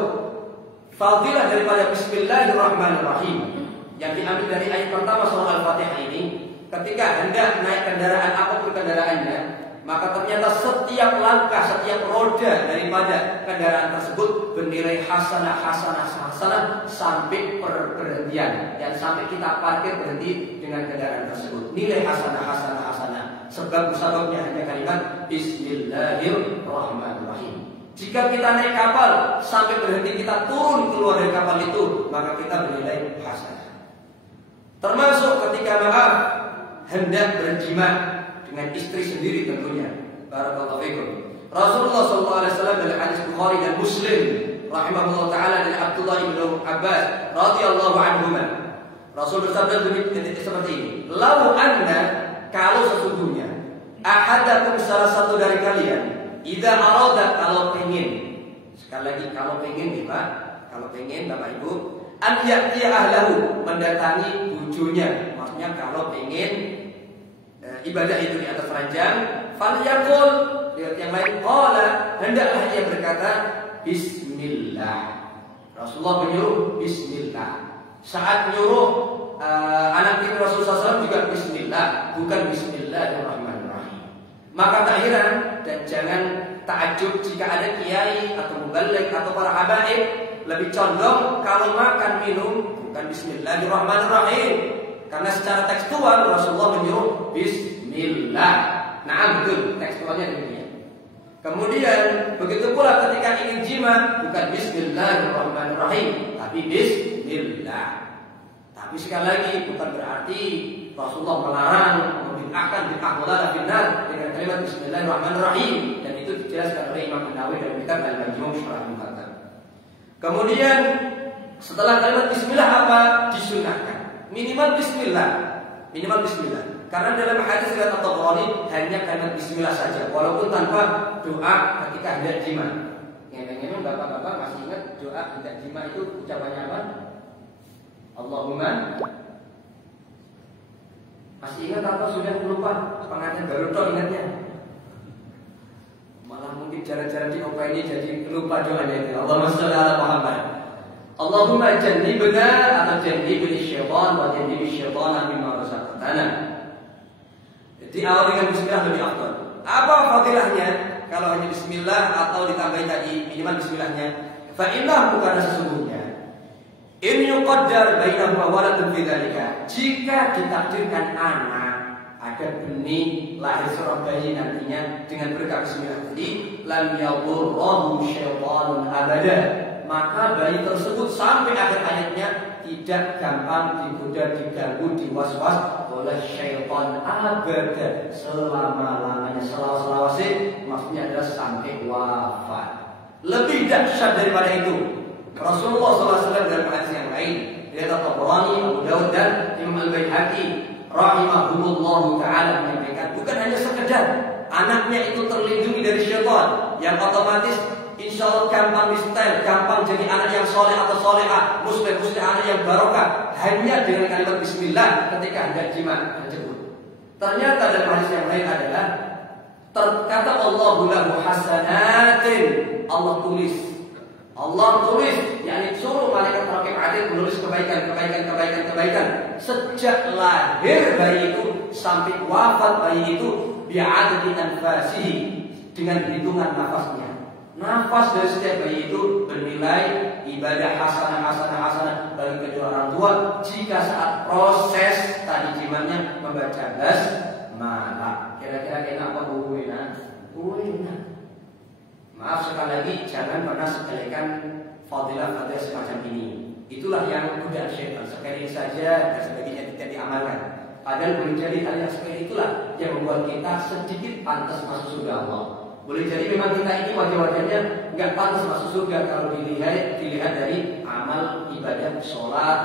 fadilah daripada Bismillahirrahmanirrahim yang diambil dari ayat pertama surah Al-Fatihah ini, ketika hendak naik kendaraan apapun kendaraannya, maka ternyata setiap langkah, setiap roda daripada kendaraan tersebut bernilai hasanah sampai perberhentian, dan sampai kita parkir berhenti dengan kendaraan tersebut. Nilai hasanah. Sebabnya hanya kalimat Bismillahirrahmanirrahim. Jika kita naik kapal sampai berhenti kita turun keluar dari kapal itu, maka kita bernilai hasanah. Termasuk ketika hendak berjima dengan istri sendiri tentunya. Barakallahu fikum. Rasulullah SAW dalam hadis Bukhari dan Muslim rahimahullah taala dari Abdullah bin Abbas radhiyallahu anhuma, Rasul bersabda seperti ini, "Lau anna, kalau sesungguhnya ahadakum salah satu dari kalian, idza arada, kalau pengen." Sekali lagi, kalau pengen nih Pak, kalau pengen Bapak Ibu, an ya'tiya ahlahu, mendatangi bujunya. Maksudnya kalau pengen ibadah itu di atas ranjang, falyaqul, lihat yang lain, qala, hendaklah ia berkata bismillah. Rasulullah menyuruh bismillah. Saat menyuruh anak tiri Rasulullah SAW juga bismillah, bukan bismillahirrahmanirrahim. Maka tak heran dan jangan takjub jika ada kiai atau muballigh atau para habaib lebih condong kalau makan minum bukan bismillahirrahmanirrahim, karena secara tekstual Rasulullah menyuruh bismillah. Nah, betul tekstualnya demikian. Kemudian begitu pula ketika ingin jima, bukan bismillahirrahmanirrahim, tapi bismillah. Tapi sekali lagi bukan berarti Rasulullah melarang membid'ahkan bid'ah dalalah finnar dengan kalimat bismillahirrahmanirrahim, dan itu dijelaskan oleh Imam An-Nawawi dalam kitab Al-Majmu' Syarah Al-Muhadzab. Kemudian setelah kalimat bismillah apa? Disunahkan minimal bismillah. Karena dalam hadis riwayat At-Tabrani hanya kalimat bismillah saja, walaupun tanpa doa ketika hendak jima. Ngene-ngene bapak-bapak masih ingat doa hendak jima itu ucapannya apa? Allahumma. Masih ingat atau sudah lupa? Pengantin baru toh ingatnya. Malah mungkin cara-cara di opa ini jadi lupa doanya itu. Allahumma shalli ala Muhammad. Allahumma jannibna atau jannibni syaitan wa jannibi syaitana mimma razaqtana. Jadi awal dengan bismillah lebih afdal. Apa fadilahnya kalau hanya bismillah atau ditambahin tadi minimal bismillahnya? Fa innahu, karena sesungguhnya in yuqaddar bainahuma waladun fi dzalika, jika ditakdirkan anak, ada benih lahir seorang bayi nantinya dengan berkah bismillah tadi, lam yadurruhu syaitanun abada, maka bayi tersebut sampai akhir hayatnya tidak gampang digoda, diganggu, diwaswas oleh syaitan abada, selama-lamanya, selawase, maksudnya adalah sampai wafat. Lebih dahsyat daripada itu, Rasulullah SAW dalam hadis yang lain, riwayat At-Tabrani, Abu Dawud dan Imam Al-Baihaqi rahimahumullah taala menyampaikan, bukan hanya sekedar anaknya itu terlindungi dari syaitan yang otomatis insya Allah gampang di-style, gampang jadi anak yang soleh atau solehah, muslim anak yang barokah hanya dengan kalimat bismillah ketika hendak jima tersebut. Ternyata dalam hadis yang lain adalah kata Allahu lahu hasanatin, Allah tulis, yakni suruh malaikat raqib atid menulis kebaikan sejak lahir bayi itu sampai wafat bayi itu bi'adati anfasihi, dengan hitungan nafasnya. Nafas dari setiap bayi itu bernilai ibadah hasanah bagi kedua orang tua jika saat proses tadi jimatnya membaca basmalah. Kira-kira enak apa uwina? Maaf sekali lagi, jangan pernah sepelekan fadilah semacam ini. Itulah yang godaan syaitan. Sekali saja dan sebagainya tidak diamalkan. Padahal boleh jadi hal yang seperti itulah yang membuat kita sedikit pantas masuk surga Allah. Boleh jadi memang kita ini wajah-wajahnya nggak pantas masuk surga kalau dilihat dari amal ibadah, sholat,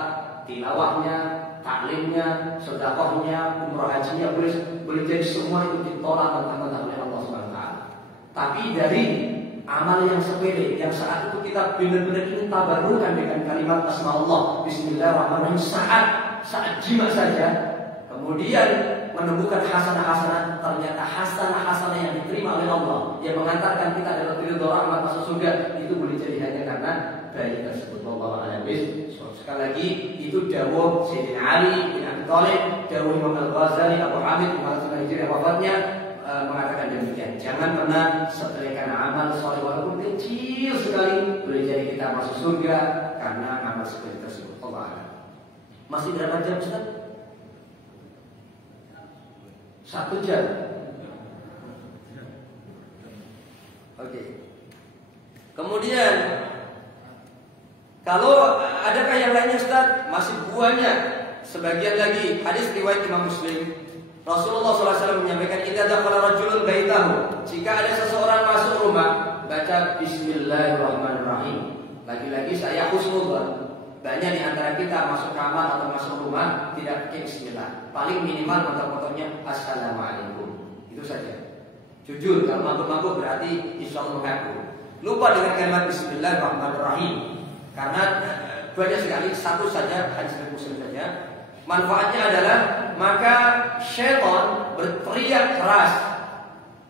tilawahnya, taklimnya, sedekahnya, umrah hajinya, boleh jadi semua itu ditolak mentah-mentah oleh Allah SWT. Tapi dari amal yang sepele, yang saat itu kita benar-benar ingin tabarrukan dengan kalimat asma Allah, Bismillahirrahmanirrahim, saat jima saja, kemudian menemukan hasanah, ternyata hasanah yang diterima oleh Allah yang mengantarkan kita dalam ridho rahmat masuk surga, itu boleh jadi hanya karena bayi tersebut. Wallahu a'lam bishawab. Sekali lagi, itu dawuh Sayyidina Ali bin Abi Thalib, dawuh Imam Al-Ghazali, Abu Hamid Muhammad Hijriah wafatnya mengatakan demikian. Jangan pernah sepelekan amal soleh walaupun kecil sekali, boleh jadi kita masuk surga karena amal seperti tersebut. Allah a'lam. Masih berapa jam, Ustaz? 1 jam. Oke. Kemudian kalau adakah yang lainnya, Ustaz? Masih banyak. Sebagian lagi hadis riwayat Imam Muslim. Rasulullah SAW menyampaikan, "Idza dakhala rajulun baitahu." Jika ada seseorang masuk rumah, baca Bismillahirrahmanirrahim. Lagi-lagi saya husnudzon. Banyak di antara kita masuk kamar atau masuk rumah tidak pakai bismillah. Paling minimal foto-fotonya assalamualaikum. Itu saja. Jujur, kalau mabuk-mabuk berarti insyaallah mengaku. Lupa dengan kalimat Bismillahirrahmanirrahim. Karena banyak sekali, satu saja hadis Muslim saja. Manfaatnya adalah maka syaitan berteriak keras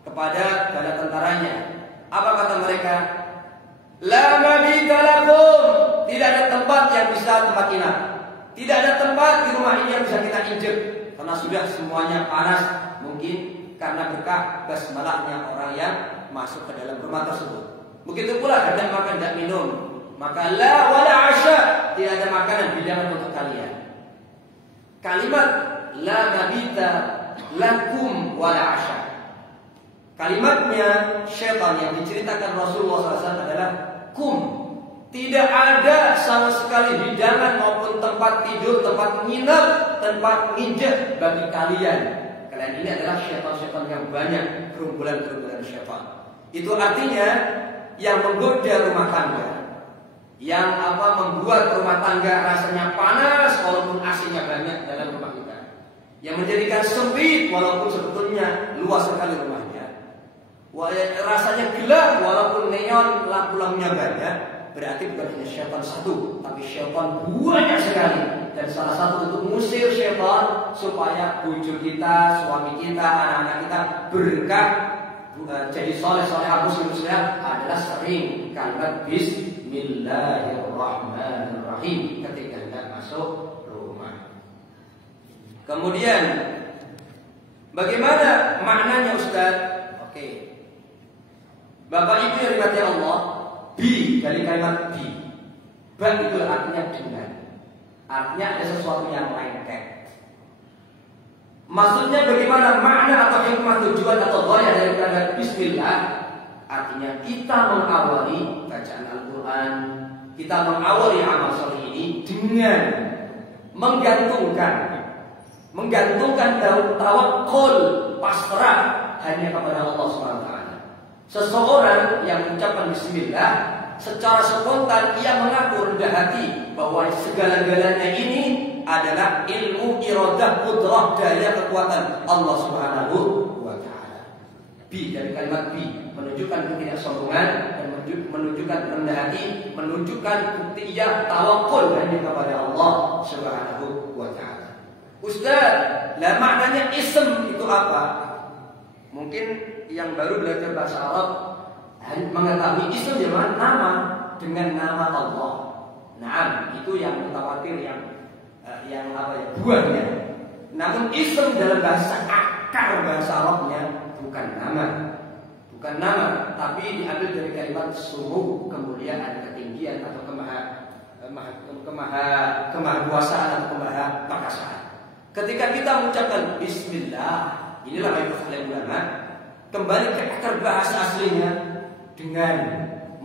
kepada bala tentaranya. Apa kata mereka? La mabita lakum, tidak ada tempat yang bisa tempat inap. Tidak ada tempat di rumah ini yang bisa kita injek karena sudah semuanya panas. Mungkin karena berkah basmalahnya orang yang masuk ke dalam rumah tersebut. Begitu pula hendak makan dan minum, maka la wala asya, tidak ada makanan hidangan untuk kalian. Kalimat la mabita lakum wala asya, kalimatnya syaitan yang diceritakan Rasulullah SAW adalah tidak ada sama sekali hidangan maupun tempat tidur, tempat nginap, tempat nginjek bagi kalian. Kalian ini adalah syaitan-syaitan yang banyak, gerombolan-gerombolan syaitan. Itu artinya yang menggoda rumah tangga, yang membuat rumah tangga rasanya panas walaupun AC-nya banyak dalam rumah kita, yang menjadikan sempit walaupun sebetulnya luas sekali rumahnya. Rasanya gelap walaupun neon lampu-lampunya banyak, berarti bukan hanya syaitan satu, tapi syaitan banyak sekali. Dan salah satu untuk mengusir syaitan supaya bujuk kita, suami kita, anak-anak kita berkah, jadi soleh-soleh muslim-muslimah adalah sering kalimat Bismillahirrahmanirrahim ketika hendak masuk rumah. Kemudian bagaimana maknanya, Ustaz? Oke. Bapak Ibu yang dirahmati Allah, bi dari kalimat bi. Ba itu artinya dengan. Artinya ada sesuatu yang lengket. Maksudnya bagaimana makna atau hikmah, tujuan atau ghayah dari kalimat bismillah? Artinya kita mengawali bacaan Al-Quran, kita mengawali amal soleh ini dengan menggantungkan tawakkul, pasrah hanya kepada Allah SWT. Seseorang yang mengucapkan bismillah secara spontan ia mengaku rendah hati bahwa segala-galanya ini adalah ilmu, iradah, qudrah, daya kekuatan Allah Subhanahu wa taala. Bi dari kalimat bi menunjukkan ketidaksombongan dan menunjukkan rendah hati, menunjukkan bukti ia tawakul hanya kepada Allah Subhanahu wa taala. Ustaz, lah maknanya ism itu apa? Mungkin yang baru belajar bahasa Arab mengetahui ism zaman nama dengan nama Allah. Nah, itu yang mutawatir yang apa ya? Buahnya. Namun ism dalam bahasa akar bahasa Arabnya bukan nama. Bukan nama, tapi diambil dari kalimat sumuh, kemuliaan, ketinggian atau kemahakuasaan atau kemahaperkasaan. Ketika kita mengucapkan Bismillah, inilah yang oleh ulama kembali ke akar bahasa aslinya dengan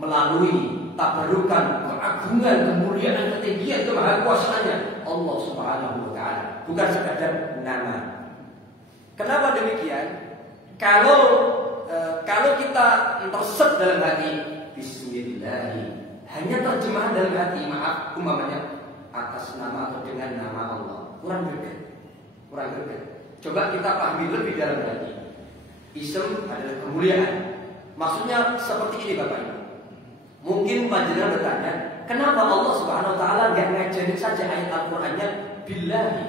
melalui tabarukan, keagungan, kemuliaan, ketinggian, kemahakuasaannya Allah Subhanahu wa Ta'ala, bukan sekadar nama. Kenapa demikian? Kalau kita terset dalam hati Bismillah, hanya terjemahan dalam hati, maaf, umpamanya atas nama atau dengan nama Allah, kurang greget. Coba kita pahami lebih dalam hati. Ism adalah kemuliaan. Maksudnya seperti ini Bapak Ibu. Mungkin panjenengan bertanya, kenapa Allah Subhanahu Wa Taala nggak ngajarin saja ayat Al-Qur'annya billahi?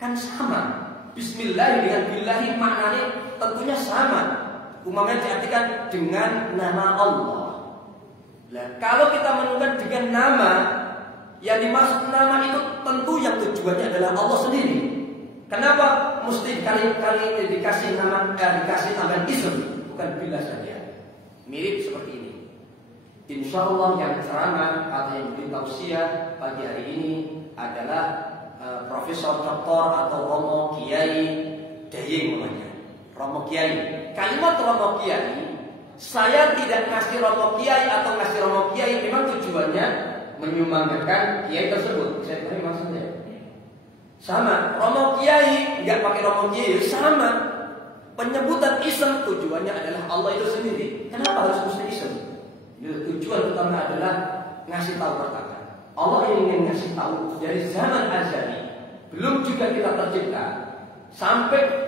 Kan sama. Bismillah dengan billahi maknanya tentunya sama. Umumnya diartikan dengan nama Allah. Nah, kalau kita menemukan dengan nama, yang dimaksud nama itu tentu yang tujuannya adalah Allah sendiri. Kenapa mesti kali-kali dikasih nama, dikasih tambahan ism, bukan billah saja? Mirip seperti ini. Insya Allah yang ceramah atau yang beri tausiah pagi hari ini adalah Profesor Doktor atau Romo Kiai Dayeng namanya. Romo Kiai. Kalimat Romo Kiai, saya tidak ngasih Romo Kiai atau ngasih Romo Kiai memang tujuannya menyumbangkan Kiai tersebut. Saya tahu maksudnya. Sama, Romo Kiai nggak pakai Romo Kiai sama. Penyebutan ism tujuannya adalah Allah itu sendiri. Kenapa harus mesti ism? Tujuan utama adalah ngasih tahu pertama. Allah ingin ngasih tahu dari zaman azali, belum juga kita tercipta, sampai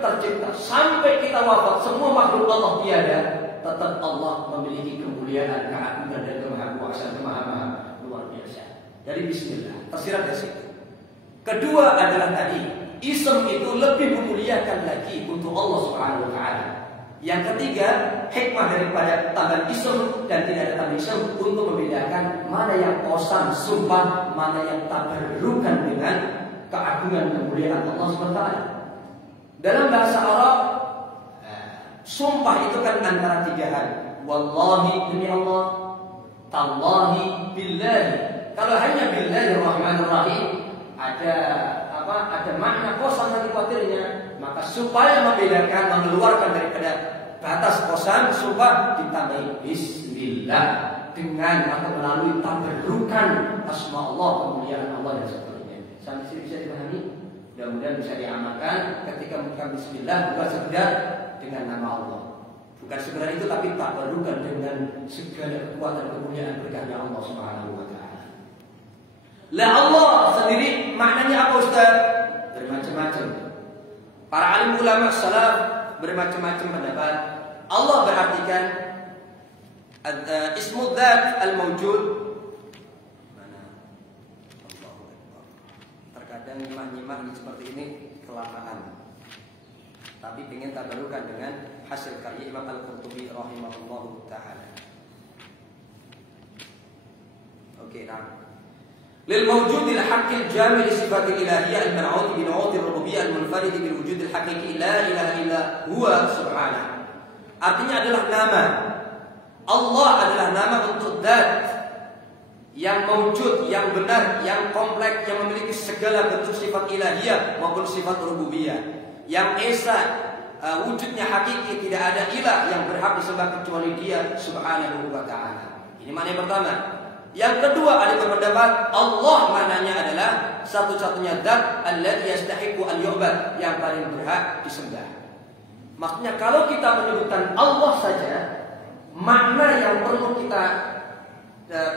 kita wafat, semua makhluk Allah tiada, tetap Allah memiliki kemuliaan, keagungan dan kemahakuasaan, kemahaman luar biasa. Dari Bismillah tersirat dari situ. Kedua adalah tadi, ism itu lebih memuliakan lagi untuk Allah Subhanahu Wa Taala. Yang ketiga, hikmah daripada tambahan ism dan tidak ada tambahan ism untuk membedakan mana yang qasam, sumpah, mana yang tabarrukan dengan keagungan kemuliaan Allah SWT. Dalam bahasa Arab, sumpah itu kan antara tiga hal. Wallahi demi Allah, tallahi billahi. Kalau hanya Bismillahirrahmanirrahim, ada makna qasam dan khawatirnya. Maka supaya membedakan, mengeluarkan daripada batas qasam, sumpah ditambahi Bismillah dengan atau melalui tabarrukan asma Allah, kemuliaan Allah dan sebagainya. Sampai sini bisa dipahami? Mudah-mudahan bisa diamalkan ketika mengucapkan Bismillah, bukan sekedar dengan nama Allah, bukan sekedar itu, tapi tabarrukan dengan segala kekuatan kemuliaan berkahnya Allah Subhanahu Wa Taala. Lah Allah sendiri maknanya apa Ustaz? Bermacam-macam. Para alim ulama salaf bermacam-macam pendapat. Allah berartikan ismu dzat al-mawjud. Mana? Allahu Akbar. Terkadang nyimak-nyimak seperti ini kelamaan. Tapi ingin tabarukan dengan hasil karya Imam Al-Qurtubi rahimahullahu taala. Oke, nah. Lil mawjudil haqqil jami' li sifatil ilahiyyah al-man'ut bi nu'utir rububiyyah al-munfarid bil wujudil haqiqi la ilaha illa huwa subhanahu. Artinya adalah nama. Allah adalah nama untuk zat yang mawjud, yang benar, yang kompleks, yang memiliki segala bentuk sifat ilahiyah maupun sifat rububiyah. Yang esa, wujudnya hakiki, tidak ada ilah yang berhak disembah kecuali Dia Subhanahu wa Ta'ala. Ini makna yang pertama. Yang kedua, ada berpendapat Allah maknanya adalah satu-satunya zat alladzi yastahiqu an yu'bad, yang paling berhak disembah. Maksudnya kalau kita menyebutkan Allah saja, makna yang perlu kita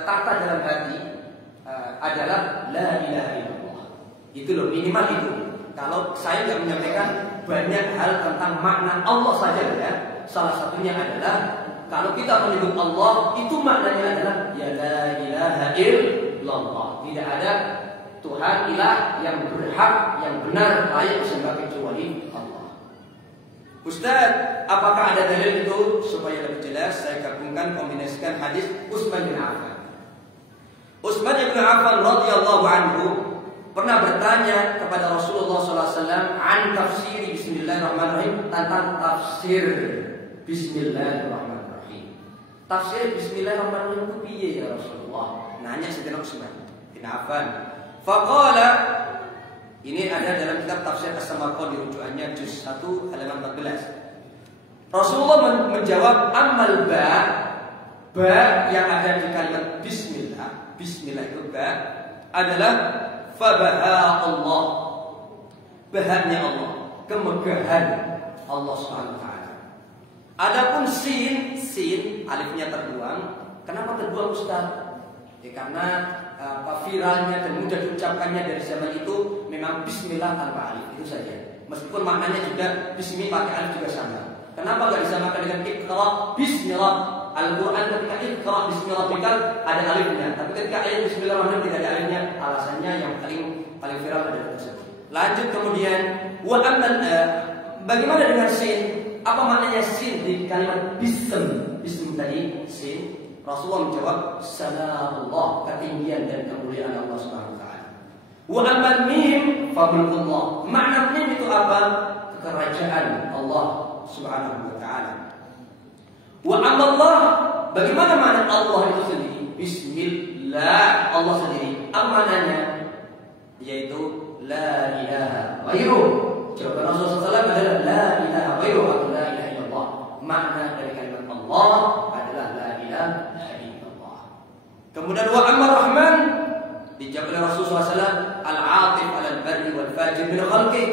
tata dalam hati adalah la ilaha illallah. Itu loh, minimal itu. Kalau saya tidak menyampaikan banyak hal tentang makna Allah saja ya. Salah satunya adalah kalau kita menyebut Allah, itu maknanya adalah ya la ilaha illallah. Tidak ada Tuhan ilah yang berhak, yang benar, layak disembah kecuali Allah. Ustaz, apakah ada dalil itu? Supaya lebih jelas, saya gabungkan, kombinasikan hadis Utsman bin Affan. Utsman bin Affan radhiyallahu anhu pernah bertanya kepada Rasulullah SAW an tafsir Bismillahirrahmanirrahim, tentang tafsir Bismillahirrahmanirrahim. Tafsir Bismillahirrahmanirrahim itu piye ya Rasulullah? Nanya Sayyidina Utsman bin Affan. Faqala, ini ada dalam kitab Tafsir As-Samarqandi rujukannya juz 1 halaman 14. Rasulullah menjawab, amal ba yang ada di kalimat bismillah, bismillah itu ba adalah fabaha Allah, bahannya Allah, kemegahan Allah Subhanahu wa taala. Adapun sin alifnya terbuang. Kenapa terbuang Ustaz? Ya, karena viralnya dan mudah diucapkannya dari zaman itu memang bismillah tanpa alif, itu saja. Meskipun maknanya juga bismillah pakai alif juga sama. Kenapa gak disamakan dengan iqra bismillah? Al-Quran ketika iqra bismillah ada alifnya, tapi ketika ayat bismillahirrahmanirrahim tidak ada alifnya. Alasannya yang paling viral adalah tersebut. Lanjut kemudian, wa amman, bagaimana dengan sin? Apa maknanya sin di kalimat bism tadi sin? Rasulullah menjawab, salamullah, ketinggian dan kemuliaan Allah Subhanahu wa taala. Wa amman mim fa mulkullah. Makna mim itu apa? Kerajaan Allah Subhanahu wa taala. Wa amallah, bagaimana makna Allah itu sendiri? Bismillah, Allah sendiri. Apa maknanya? Yaitu la ilaha ghairuh. Jawaban Rasulullah SAW adalah la ilaha ghairuh atau la ilaha illallah. Makna dari kalimat Allah adalah la ilaha illallah. Kemudian wa ammar rahman, dijawab oleh Rasulullah SAW, al-atif al-barri wal fajir min khalqih,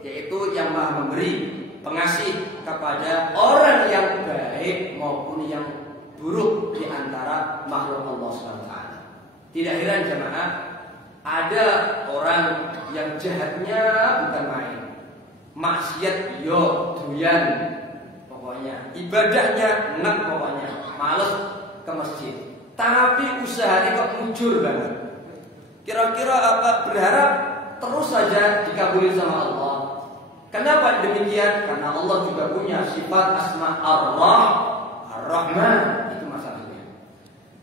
yaitu yang maha memberi, pengasih kepada orang yang baik maupun yang buruk di antara makhluk Allah SWT. Tidak heran jemaah, ada orang yang jahatnya bukan main, maksiat yo doyan, pokoknya ibadahnya enak, pokoknya males ke masjid, tapi usahanya kok mujur banget. Kira-kira apa? Berharap terus saja dikabulin sama Allah. Kenapa demikian? Karena Allah juga punya sifat asma Ar-Rahman. Itu masalahnya.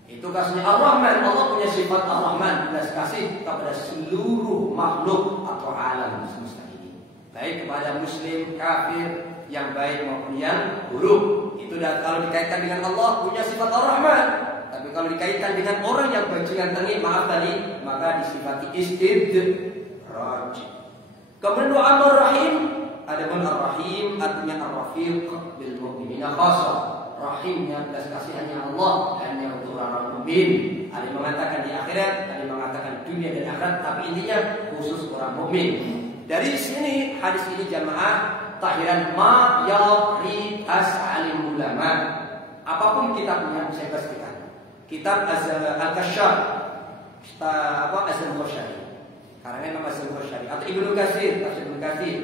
Itu kasihnya Ar-Rahman. Allah punya sifat Ar-Rahman, belas kasih kepada seluruh makhluk atau alam semesta ini, baik kepada muslim, kafir, yang baik maupun yang buruk. Itu kalau dikaitkan dengan Allah punya sifat Ar-Rahman. Tapi kalau dikaitkan dengan orang yang bajingan tengik, maaf tadi, maka disifati istidraj. Kemudian wa Ar-Rahim, adapun Ar-Rahim artinya Ar-Rafiq bil mu'minina khassa. Rahimnya belas kasihannya Allah hanya untuk orang mukmin. Ada yang mengatakan di akhirat, ada yang mengatakan dunia dan akhirat, tapi intinya khusus orang mukmin. Dari sini hadis ini jamaah tahiran ma yaqri as-alim ulama. Apapun kitabnya saya pastikan. Kitab Al-Kashaf, Az-Zamakhsyari, karangan Imam Az-Zamakhsyari, atau Ibnu Katsir, tafsir Ibnu Katsir,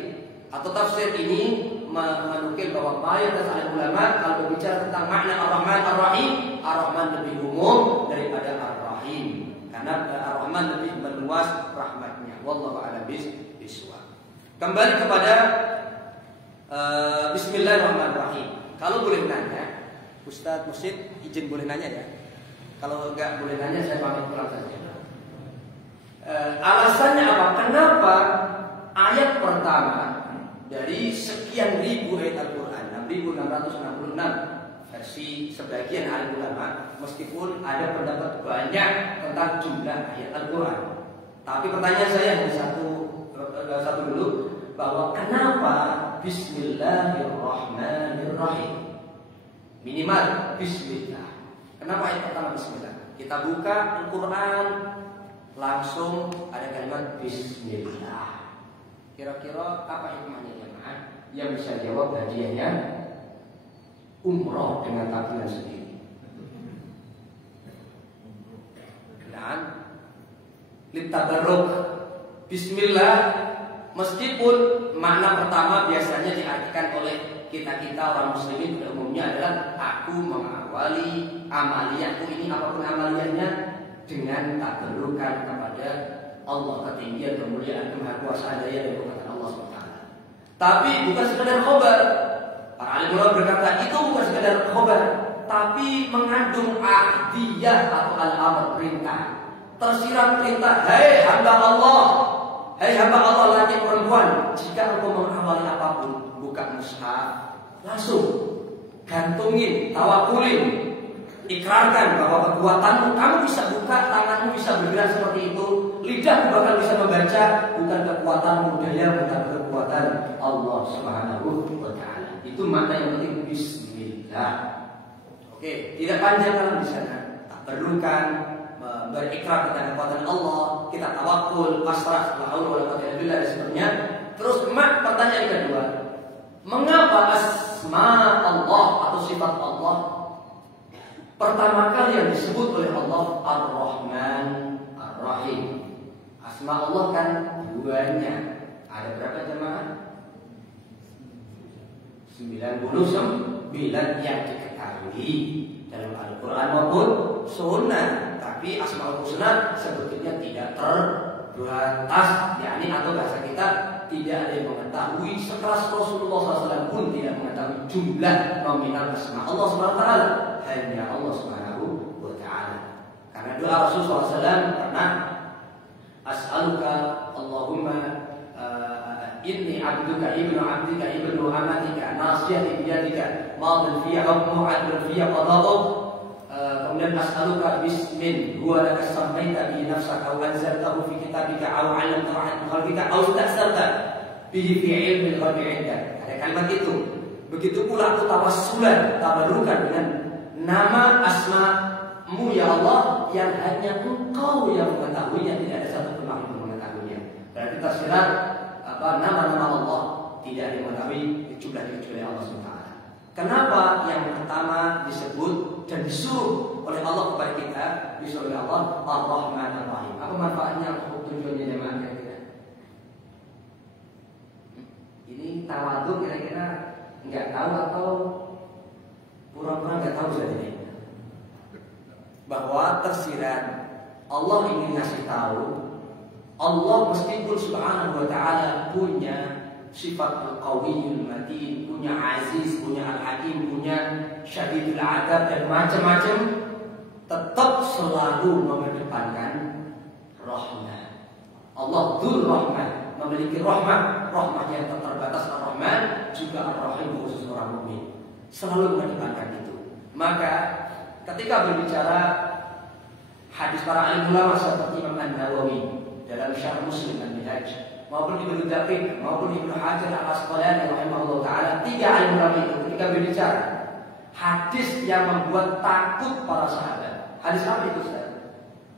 atau tafsir ini menukil bahwa mayoritas alim ulama kalau berbicara tentang makna Ar-Rahman Ar-Rahim, Ar-Rahman lebih umum daripada Ar-Rahim, karena Ar-Rahman lebih meluas rahmatnya. Wallahu a'lam bishawab. Kembali kepada Bismillahirrahmanirrahim. Kalau boleh nanya, Ustadz Mursyid izin boleh nanya ya. Kalau enggak boleh nanya, saya pamit pulang saja. Alasannya apa? Kenapa ayat pertama dari sekian ribu ayat Al-Quran, 6.666 versi sebagian alim ulama, meskipun ada pendapat banyak tentang jumlah ayat Al-Quran, tapi pertanyaan saya hanya satu dulu, bahwa kenapa Bismillahirrahmanirrahim? Minimal Bismillah. Kenapa ayat pertama Bismillah? Kita buka Al-Quran, langsung ada kalimat Bismillah. Kira-kira apa hikmahnya jemaah? Yang bisa jawab hadiahnya umroh dengan tabungan sendiri. Dan litabarruk Bismillah, meskipun makna pertama biasanya diartikan oleh kita orang muslimin pada umumnya adalah aku mengawali amaliyahku ini, apapun amaliyahnya, dengan tabarrukan kepada Allah, ketinggian, kemuliaan, kemahakuasaan, daya dan kekuatan Allah SWT. Tapi bukan sekedar khobar. Para alim ulama berkata itu bukan sekedar khobar, tapi mengandung ahdiyah atau al-amr, perintah. Tersirat perintah, hai hamba Allah, hai hamba Allah laki perempuan, jika engkau mengawali apapun, buka mushaf, langsung gantungin, tawakulin, ikrarkan bahwa kekuatanmu, kamu bisa buka, tanganmu bisa bergerak seperti itu, lidahmu bahkan bisa membaca, bukan kekuatanmu, dayamu, bukan kekuatan Allah Subhanahu wa Ta'ala. Itu makna yang penting, bismillah. Oke, tidak panjang kalau di sana. Tak perlukan berikrar tentang kekuatan Allah, kita tawakul, pasrah, la haula wala quwwata illa billah dan sebagainya. Terus pertanyaan kedua, mengapa asma Allah atau sifat Allah pertama kali yang disebut oleh Allah Ar-Rahman Ar-Rahim? Asma Allah kan banyak. Ada berapa jemaah? 99 yang diketahui dalam Al-Quran maupun Sunnah. Tapi Asmaul Husna sebetulnya tidak terbatas, yakni atau bahasa kita tidak ada yang mengetahui, sekelas Rasulullah SAW pun tidak mengetahui jumlah nominal asma Allah SWT, hanya Allah SWT. Karena doa Rasulullah SAW pernah, as'aluka Allahumma inni abduka ibnu abdika ibnu amatika nasiyati biyadika madin fiya hukmu adlun fiya qadaduk. Kemudian as'aluka bismin huwa laka sammaita bi nafsaka wa anzaltahu fi kitabika aw 'allamtahu 'an khalqika aw ista'sarta bihi fi 'ilmi al-ghaibi 'indak. Ada kalimat itu. Begitu pula aku tawassulan, tabarrukan dengan nama asma-Mu ya Allah yang hanya Engkau yang mengetahuinya, tidak ada satu pun makhluk yang mengetahuinya. Berarti tersirat nama-nama Allah tidak ada yang mengetahui kecuali Allah SWT. Kenapa yang pertama disebut dan disuruh oleh Allah kepada kita, disuruh oleh Allah Ar-Rahman Ar-Rahim? Apa manfaatnya untuk tujuannya jemaah kira-kira? Ini tawadhu kira-kira nggak tahu atau pura-pura nggak tahu saja? Bahwa tersirat Allah ingin ngasih tahu, Allah meskipun Subhanahu wa Ta'ala punya sifat al-qawiyul matin, punya aziz, punya al-hakim, punya syadidul adab dan macam-macam, tetap selalu mengedepankan rahmat. Allah dzul rahmat, memiliki rahmat, rahmat yang tak terbatas ar-Rahman, juga ar-Rahim khusus orang mukmin. Selalu mengedepankan itu. Maka ketika berbicara hadis para alim ulama seperti Imam An-Nawawi dalam Syarh Muslim Al-Minhaj, maupun Ibnu Daqiq maupun Ibnu Hajar Al-Asqalani rahimahullah taala, tiga alim ulama itu ketika berbicara hadis yang membuat takut para sahabat. Hadis apa itu, Ustaz?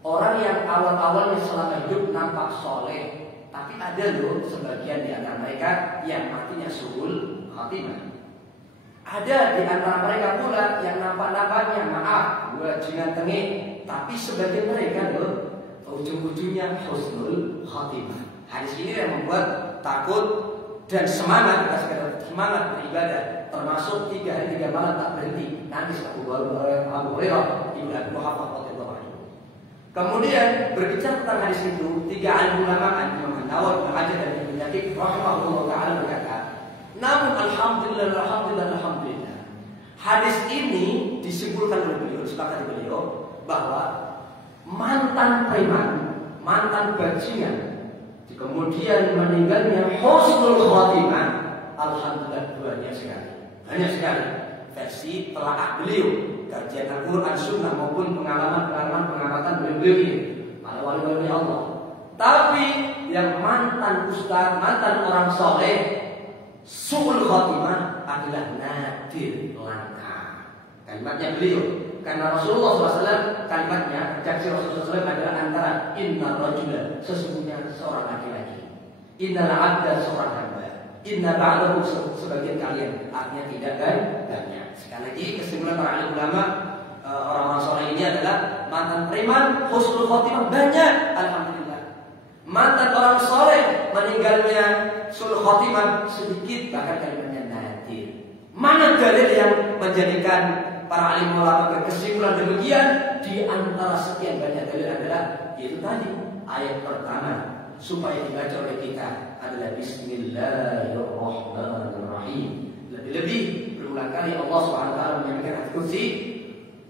Orang yang awal-awalnya selama hidup nampak soleh, tapi ada loh sebagian di antara mereka yang matinya suhul khatimah. Ada di antara mereka pula yang nampak-nampaknya maaf, bajingan tengik, tapi sebagian mereka loh ujung-ujungnya husnul khatimah. Hadis ini yang membuat takut dan semangat, kita sekedar semangat beribadah. Termasuk 3 hari 3 malam tak berhenti nangis Abu Hurairah Ibnu Abi Muhammad radhiyallahu anhu. Kemudian berbicara tentang hadis itu, 3 alim ulama Imam An-Nawawi, Ibnu Hajar dan Ibnu Daqiq rahimahullah taala berkata, namun alhamdulillah hadis ini disimpulkan oleh beliau, disepakati beliau bahwa mantan preman, mantan bajingan, kemudian meninggalnya husnul khatimah, alhamdulillah banyak sekali versi telaah beliau, kajian Al-Quran Sunnah maupun pengalaman pengamatan beliau ini para wali-wali Allah. Tapi yang mantan ustaz, mantan orang soleh, su'ul khatimah adalah nadir, langka. Kalimatnya beliau, karena Rasulullah SAW kalimatnya, redaksi Rasulullah SAW adalah antara inna rajula, sesungguhnya seorang laki-laki, innal abda, seorang hamba, inna ba'dahu, sebagian kalian, artinya tidak banyak. Sekali lagi kesimpulan para alim ulama, orang-orang soleh ini adalah mantan preman, husnul khatimah banyak, alhamdulillah. Mantan orang soleh meninggalnya su'ul khatimah sedikit, bahkan kalimatnya nadir. Mana dalil yang menjadikan para alim ulama berkesimpulan demikian? di antara sekian banyak dalil adalah itu tadi ayat pertama supaya dibaca oleh kita adalah Bismillahirrahmanirrahim. Lebih-lebih berulang kali Allah SWT menyampaikan ayat kursi,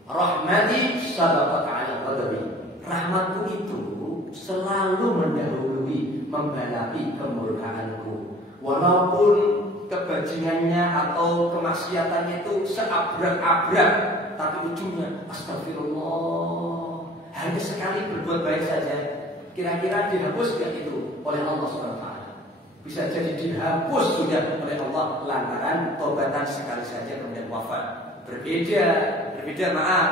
rahmati sabaqat ala ghadabi. Rahmatku itu selalu mendahului, membalapi kemurkaanku. Walaupun kebajingannya atau kemaksiatannya itu seabrek-abrek, tapi ujungnya astagfirullah. Hanya sekali berbuat baik saja, kira-kira dihapus gak itu oleh Allah SWT? Bisa jadi dihapus sudah oleh Allah lantaran tobatan sekali saja kemudian wafat. Berbeda maaf.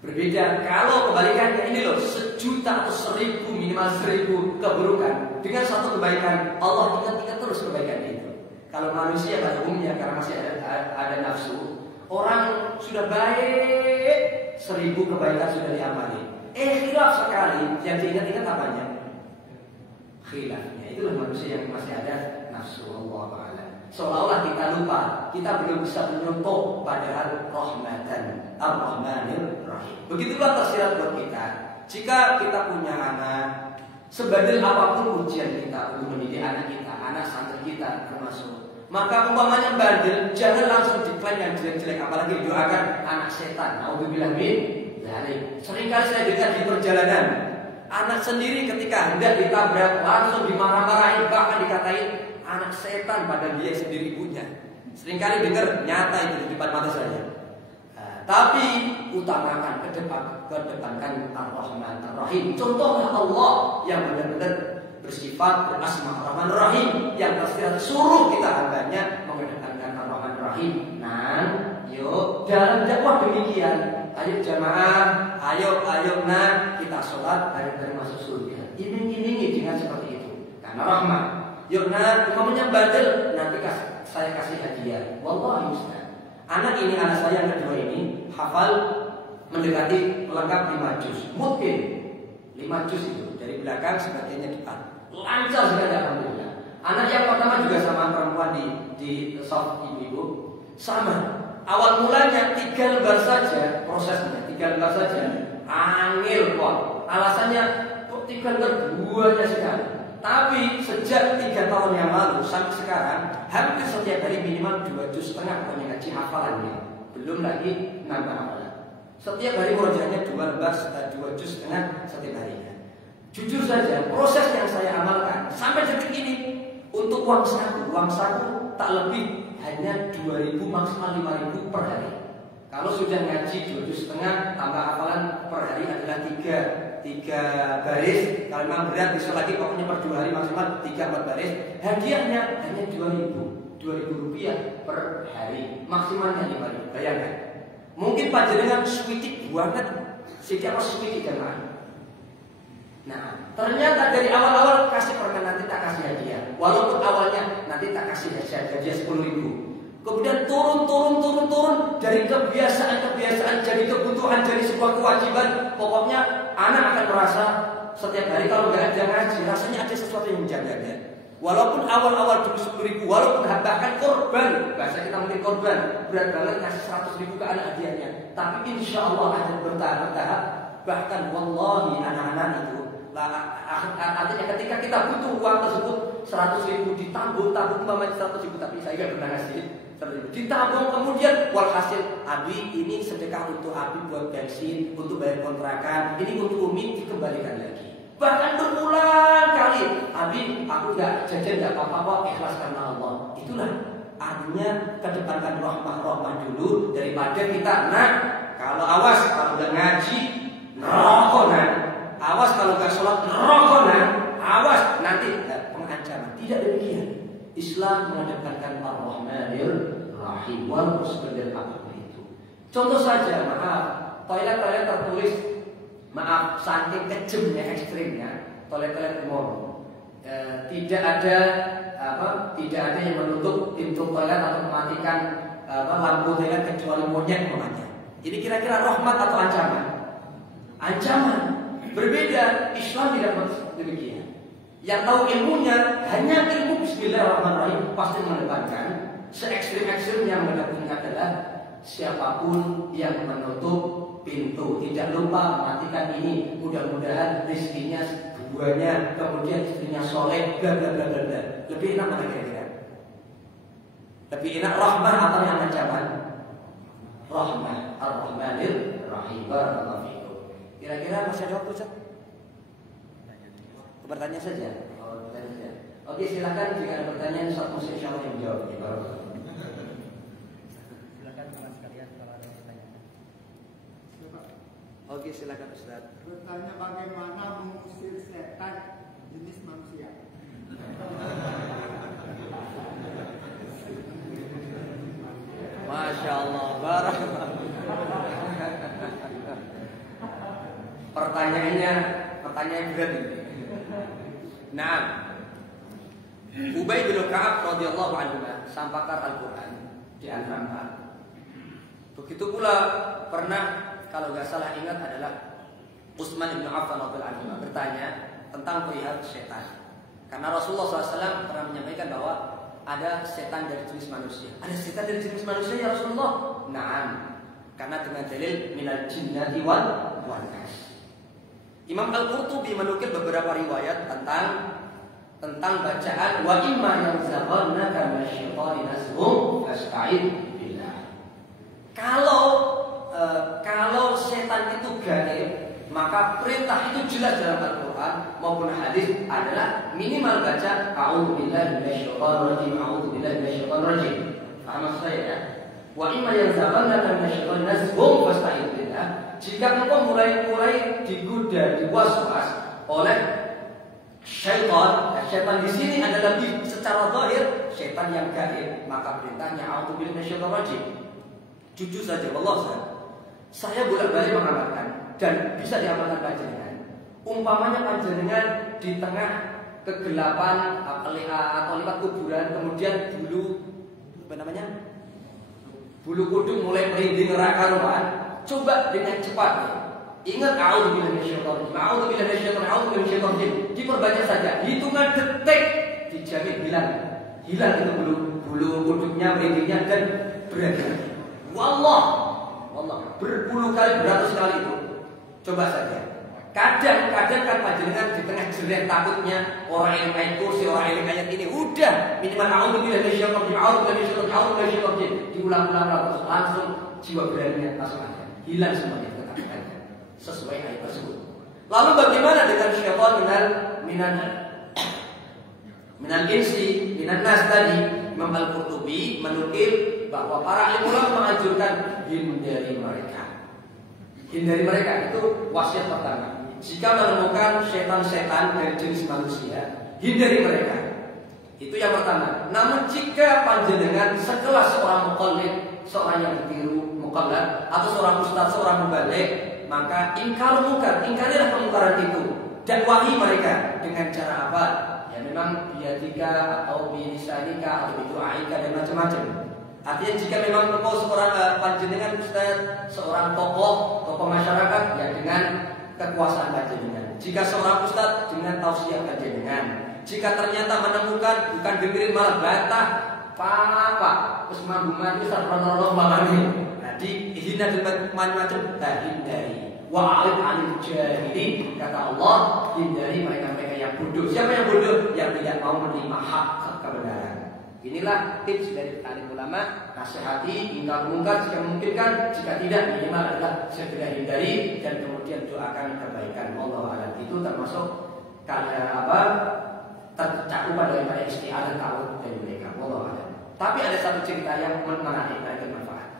Berbeda kalau kebalikannya ini loh, 1.000.000 atau 1.000 minimal 1.000 keburukan dengan satu kebaikan, Allah ingat-ingat terus kebaikan itu. Kalau manusia pada umumnya karena masih ada nafsu, orang sudah baik 1.000 kebaikan sudah diamali. Khilaf sekali yang diingat-ingat apanya? Khilafnya. Itulah manusia yang masih ada nafsu. Allah Ta'ala. Seolah-olah kita lupa, kita belum bisa menyentuh padahal rahmatan ar-Rahmanir Rahim. Begitulah tersirat buat kita. Jika kita punya anak, sebandel apapun ujian kita untuk mendidik anak kita, anak santri kita termasuk, maka umpamanya bandel, jangan langsung diklaim yang jelek-jelek, apalagi didoakan anak setan. Nauzubillah min dzalik. Seringkali saya dengar di perjalanan, anak sendiri ketika hendak ditabrak langsung dimarah-marahin, bahkan dikatain anak setan padahal dia sendiri punya. Seringkali dengar, nyata itu di depan mata saya. Tapi utamakan kedepankan Ar-Rahman Ar-Rahim. Contohnya Allah yang benar-benar bersifat berasma Ar-Rahman Ar-Rahim, yang tersirat suruh kita hambanya mengedepankan Ar-Rahman Ar-Rahim. Nah, yuk dalam dakwah demikian. Ayo jamaah, ayo nah kita sholat dari masuk surga. Iming-imingi dengan seperti itu. Karena rahmat. Yuk nah, umpamanya bandel, nanti saya kasih hadiah. Wallahi Ustaz. Anak saya yang kedua ini hafal mendekati melengkap 5 juz. Mungkin 5 juz itu dari belakang sebagainya depan. Lancar sekali alhamdulillah. Anak yang pertama juga sama perempuan di soft ibu sama. Awal mulanya 3 lembar saja prosesnya, 3 lembar saja. Angil kok. Alasannya kok 3 lembar buahnya sekali. Tapi sejak 3 tahun yang lalu sampai sekarang hampir setiap hari minimal 2,5 juz pokoknya ngaji hafalannya. Belum lagi nambah hafalan. Setiap hari murojaahnya 2 lembar, 2,5 juz setiap harinya. Jujur saja proses yang saya amalkan sampai detik ini untuk uang saku tak lebih hanya 2.000 maksimal 5.000 per hari. Kalau sudah ngaji 2,5 juz tambah hafalan per hari adalah 3 baris. Kalau memang berat bisa lagi pokoknya per 2 hari maksimal 3-4 baris. Hadiahnya hanya 2.000 rupiah per hari, maksimalnya 5.000. Bayangkan. Mungkin panjenengan switik banget, siapa switik jamaah. Nah, ternyata dari awal-awal kasih permen nanti tak kasih hadiah. Walaupun awalnya nanti tak kasih hadiah 10.000. Kemudian turun dari kebiasaan jadi kebutuhan, jadi sebuah kewajiban. Pokoknya anak akan merasa setiap hari kalau nggak ada ngaji rasanya ada sesuatu yang menjaganya. Walaupun awal-awal dulu 10.000, walaupun bahkan korban, bahasa kita mungkin korban, berat banget kasih 100.000 ke anak hadiahnya. Tapi insya Allah akan bertahap-tahap. Bahkan wallahi anak-anak itu artinya ketika kita butuh uang tersebut 100.000 ditabung umpamanya 100.000, tapi saya nggak pernah ngasih 100.000 ditabung, kemudian walhasil Abi ini sedekah untuk Abi buat bensin, untuk bayar kontrakan, ini untuk Umi dikembalikan lagi. Bahkan berulang kali, Abi aku nggak jajan nggak apa-apa, ikhlas karena Allah. Itulah artinya kedepankan rahmah dulu daripada kita kalau awas kalau nggak ngaji neraka awas kalau nggak sholat neraka awas nanti pengancaman. Tidak demikian. Islam mengedepankan Ar-Rahmanir Rahim walaupun sekedar apapun itu. Contoh saja, maaf, toilet tertulis, maaf, saking kejamnya ekstrimnya toilet umum, tidak ada yang menutup pintu toilet atau mematikan lampu toilet kecuali monyet umpamanya. Ini kira-kira rahmat atau ancaman? Ancaman. Berbeda, Islam tidak demikian. Yang tahu ilmunya hanya ilmu Bismillahirrahmanirrahim pasti mengedepankan. Se-ekstrim-ekstrim yang mengedepankan adalah siapapun yang menutup pintu. Tidak lupa matikan ini. Mudah-mudahan rezekinya buahnya, kemudian istrinya soleh, bla bla bla bla. Lebih enak mana kira-kira? Lebih enak rahmah atau yang ancaman? Rahmah, ar-Rahmanir Rahim. Barakallahu fikum. Kira-kira masih ada waktu, Ustaz? Bertanya saja. Oh, bertanya saja. Oke, silakan jika ada pertanyaan Ustaz Musa insyaallah yang jawab. Silakan teman sekalian kalau ada pertanyaan. Oke, silakan Ustaz. Bertanya bagaimana mengusir setan jenis manusia. Masya Allah, barakallah. Pertanyaan berat ini. Nah, Ubay bin Ka'ab radhiyallahu anhu sang pakar Al-Quran di antara. Begitu pula pernah kalau nggak salah ingat adalah Utsman bin Affan radhiyallahu anhu bertanya tentang perihal setan. Karena Rasulullah SAW pernah menyampaikan bahwa ada setan dari jenis manusia. Ada setan dari jenis manusia ya Rasulullah? Naam. Karena dengan dalil minal jinnati wal nas. Imam Al-Qurtubi menukil beberapa riwayat tentang bacaan wa imma yanzaghannaka minasyaitonir nazghun fasta'id billah. Kalau setan itu gaib, maka perintah itu jelas dalam Al-Quran maupun hadis adalah minimal baca a'udzubillahi minasyaitonir rajim, a'udzubillahi minasyaitonir rajim. Paham maksud saya ya? Wa imma yanzaghannaka minasyaitonir nazghun fasta'id billah. Jika engkau mulai digoda, diwaswas oleh syaitan, syaitan di sini adalah secara zahir syaitan yang gaib, maka perintahnya a'udzubillahi minasyaitonir rajim. Jujur saja, wallah saya bolak-balik mengamalkan dan bisa diamalkan panjenengan. Umpamanya panjenengan di tengah kegelapan atau lewat kuburan, kemudian bulu kuduk mulai merinding karuan. Coba dengan cepat ingat a'udzubillahi minasyaitonir rajim, a'udzubillahi minasyaitonir rajim. Diperbanyak saja, hitungan detik dijamin hilang itu bulu kuduknya, merindingnya dan berhenti. Wallah berpuluh kali, beratus kali itu. Coba saja. Kadang-kadang kan panjenengan di tengah jelek takutnya orang yang ayat kursi, orang yang ayat ini udah minimal a'udzubillahi minasyaitonir rajim, diulang-ulang terus langsung jiwa beraninya langsung ada. Hilang semuanya ketakutan sesuai ayat tersebut. Lalu bagaimana dengan syaitan minal insi minan nas tadi? Imam Al-Qurtubi menukil bahwa para ulama menganjurkan hindari mereka. Hindari mereka itu wasiat pertama. Jika menemukan setan-setan dari jenis manusia, hindari mereka. Itu yang pertama. Namun jika panjenengan sekelas seorang muqallid, seorang yang ditiru muqallad, atau seorang ustaz, seorang mubalik, maka ingkarilah kemungkaran itu. Dakwahi mereka dengan cara apa? Ya memang biadika atau bilisanika atau bidu'aika dan macam-macam. Artinya jika memang engkau seorang panjenengan ustaz, seorang tokoh masyarakat, ya dengan kekuasaan panjenengan. Jika seorang ustaz dengan tausiah panjenengan. Jika ternyata menemukan bukan dengerin malah bantah, Pak, terus mambuman itu sarana mamane. Jadi hina dengan macam-macam hindari. Wa'alif 'anil jahilin, kata Allah, hindari mereka-mereka yang bodoh. Siapa yang bodoh? Yang tidak mau menerima hak kebenaran. Inilah tips dari alim ulama, nasihati, ingkar mungkar jika memungkinkan, jika tidak minimal adalah segera hindari dan kemudian doakan kebaikan. Wallahu a'lam. Itu termasuk tercakupan daripada isti'adzah ta'awudz dari mereka. Wallahu a'lam. Tapi ada satu cerita yang menarik dan bermanfaat.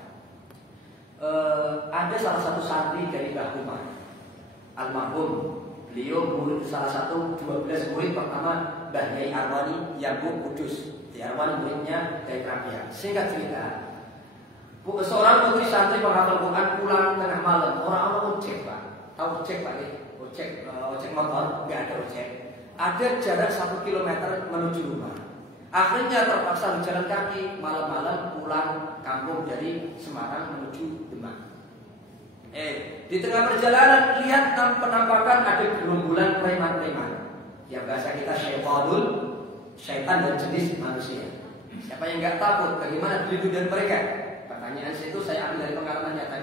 Ada salah satu santri dari Mbah Umar almarhum. Beliau murid salah satu 12 murid pertama Mbah Yai Arwani yang Kudus. Yai Arwani muridnya dari Krapia. Singkat cerita, seorang putri santri penghafal Quran pulang tengah malam. Orang-orang ojek, Pak. Tahu ojek, Pak? Ojek motor, nggak ada ojek. Ada jarak 1 kilometer menuju rumah. Akhirnya terpaksa berjalan kaki malam-malam pulang kampung dari Semarang menuju Demak. Di tengah perjalanan lihat penampakan ada gerombolan preman-preman. Yang bahasa kita syaitan dan jenis manusia. Siapa yang nggak takut? Bagaimana berlindung dari mereka? Pertanyaan itu saya ambil dari pengalaman nyata.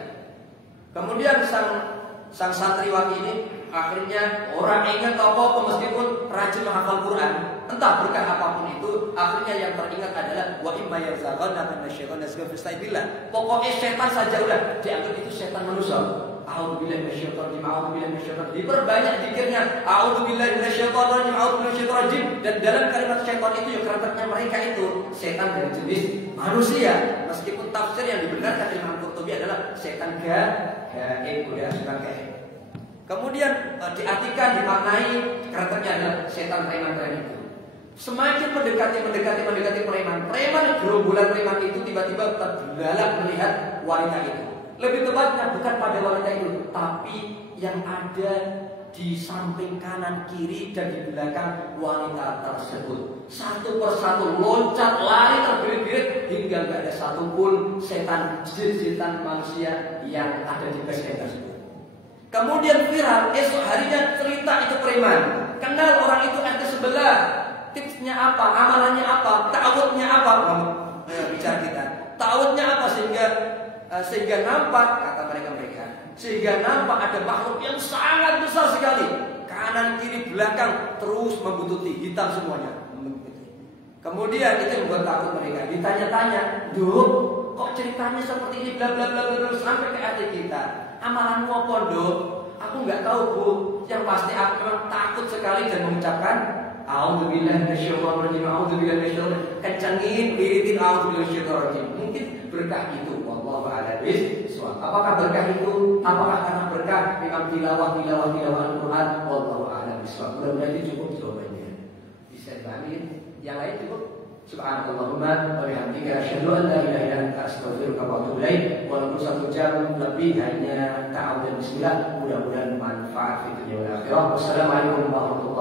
Kemudian sang santriwati ini akhirnya orang ingat apa meskipun rajin menghafal Quran, entah berkah apapun itu, akhirnya yang teringat adalah wa imma yazaghannaka minasyaitonir rajim fastaibillah. Pokoknya setan saja udah dianggap itu setan manusia. A'udzubillahi minasyaitonir rajim, a'udzubillahi minasyaitonir rajim. Diperbanyak zikirnya, a'udzubillahi minasyaitonir rajim, a'udzubillahi minasyaitonir rajim. Dan dalam kalimat syaitan itu yang karakternya mereka itu setan dari jenis manusia. Meskipun tafsir yang dibenarkan Imam Qurtubi adalah setan gaib, udah setan gaib. Kemudian diartikan, dimaknai karakternya adalah setan preman itu. Semakin mendekati preman gerombolan preman itu tiba-tiba terbelalak melihat wanita itu. Lebih tepatnya bukan pada wanita itu, tapi yang ada di samping kanan kiri dan di belakang wanita tersebut. Satu persatu loncat lari terbirit-birit hingga gak ada satupun setan manusia yang ada di bagian tersebut. Kemudian viral, esok harinya cerita itu preman. Kenal orang itu RT sebelah. Tipsnya apa? Amalannya apa? Ta'awudnya apa? Bicara kita. Ta'awudnya apa sehingga nampak, kata mereka, sehingga nampak ada makhluk yang sangat besar sekali. Kanan, kiri, belakang terus membututi, hitam semuanya. Kemudian itu membuat takut mereka. Ditanya-tanya, "Duh, kok ceritanya seperti ini bla bla bla bla sampai ke hati kita. Amalanmu apa, Dok?" "Aku nggak tahu, Bu. Yang pasti aku memang takut sekali dan mengucapkan a'udzubillahi minasyaitonir rajim, a'udzubillahi minasyaitonir rajim. Kencengin, wiritin a'udzubillahi minasyaitonir rajim." Mungkin berkah itu, wallahu a'lam bishawab. Apakah berkah itu? Apakah karena berkah memang tilawah Al-Qur'an? Wallahu a'lam bishawab. Mudah-mudahan itu cukup jawabannya. Bisa dibahamin? Yang lain cukup? Subhanallahumma wa bihamdika asyhadu an la ilaha illa anta astaghfiruka wa atubu ilaik. Walaupun 1 jam lebih hanya ta'awudz dan bismillah, mudah-mudahan bermanfaat di dunia dan akhirat. Wassalamualaikum warahmatullahi wabarakatuh.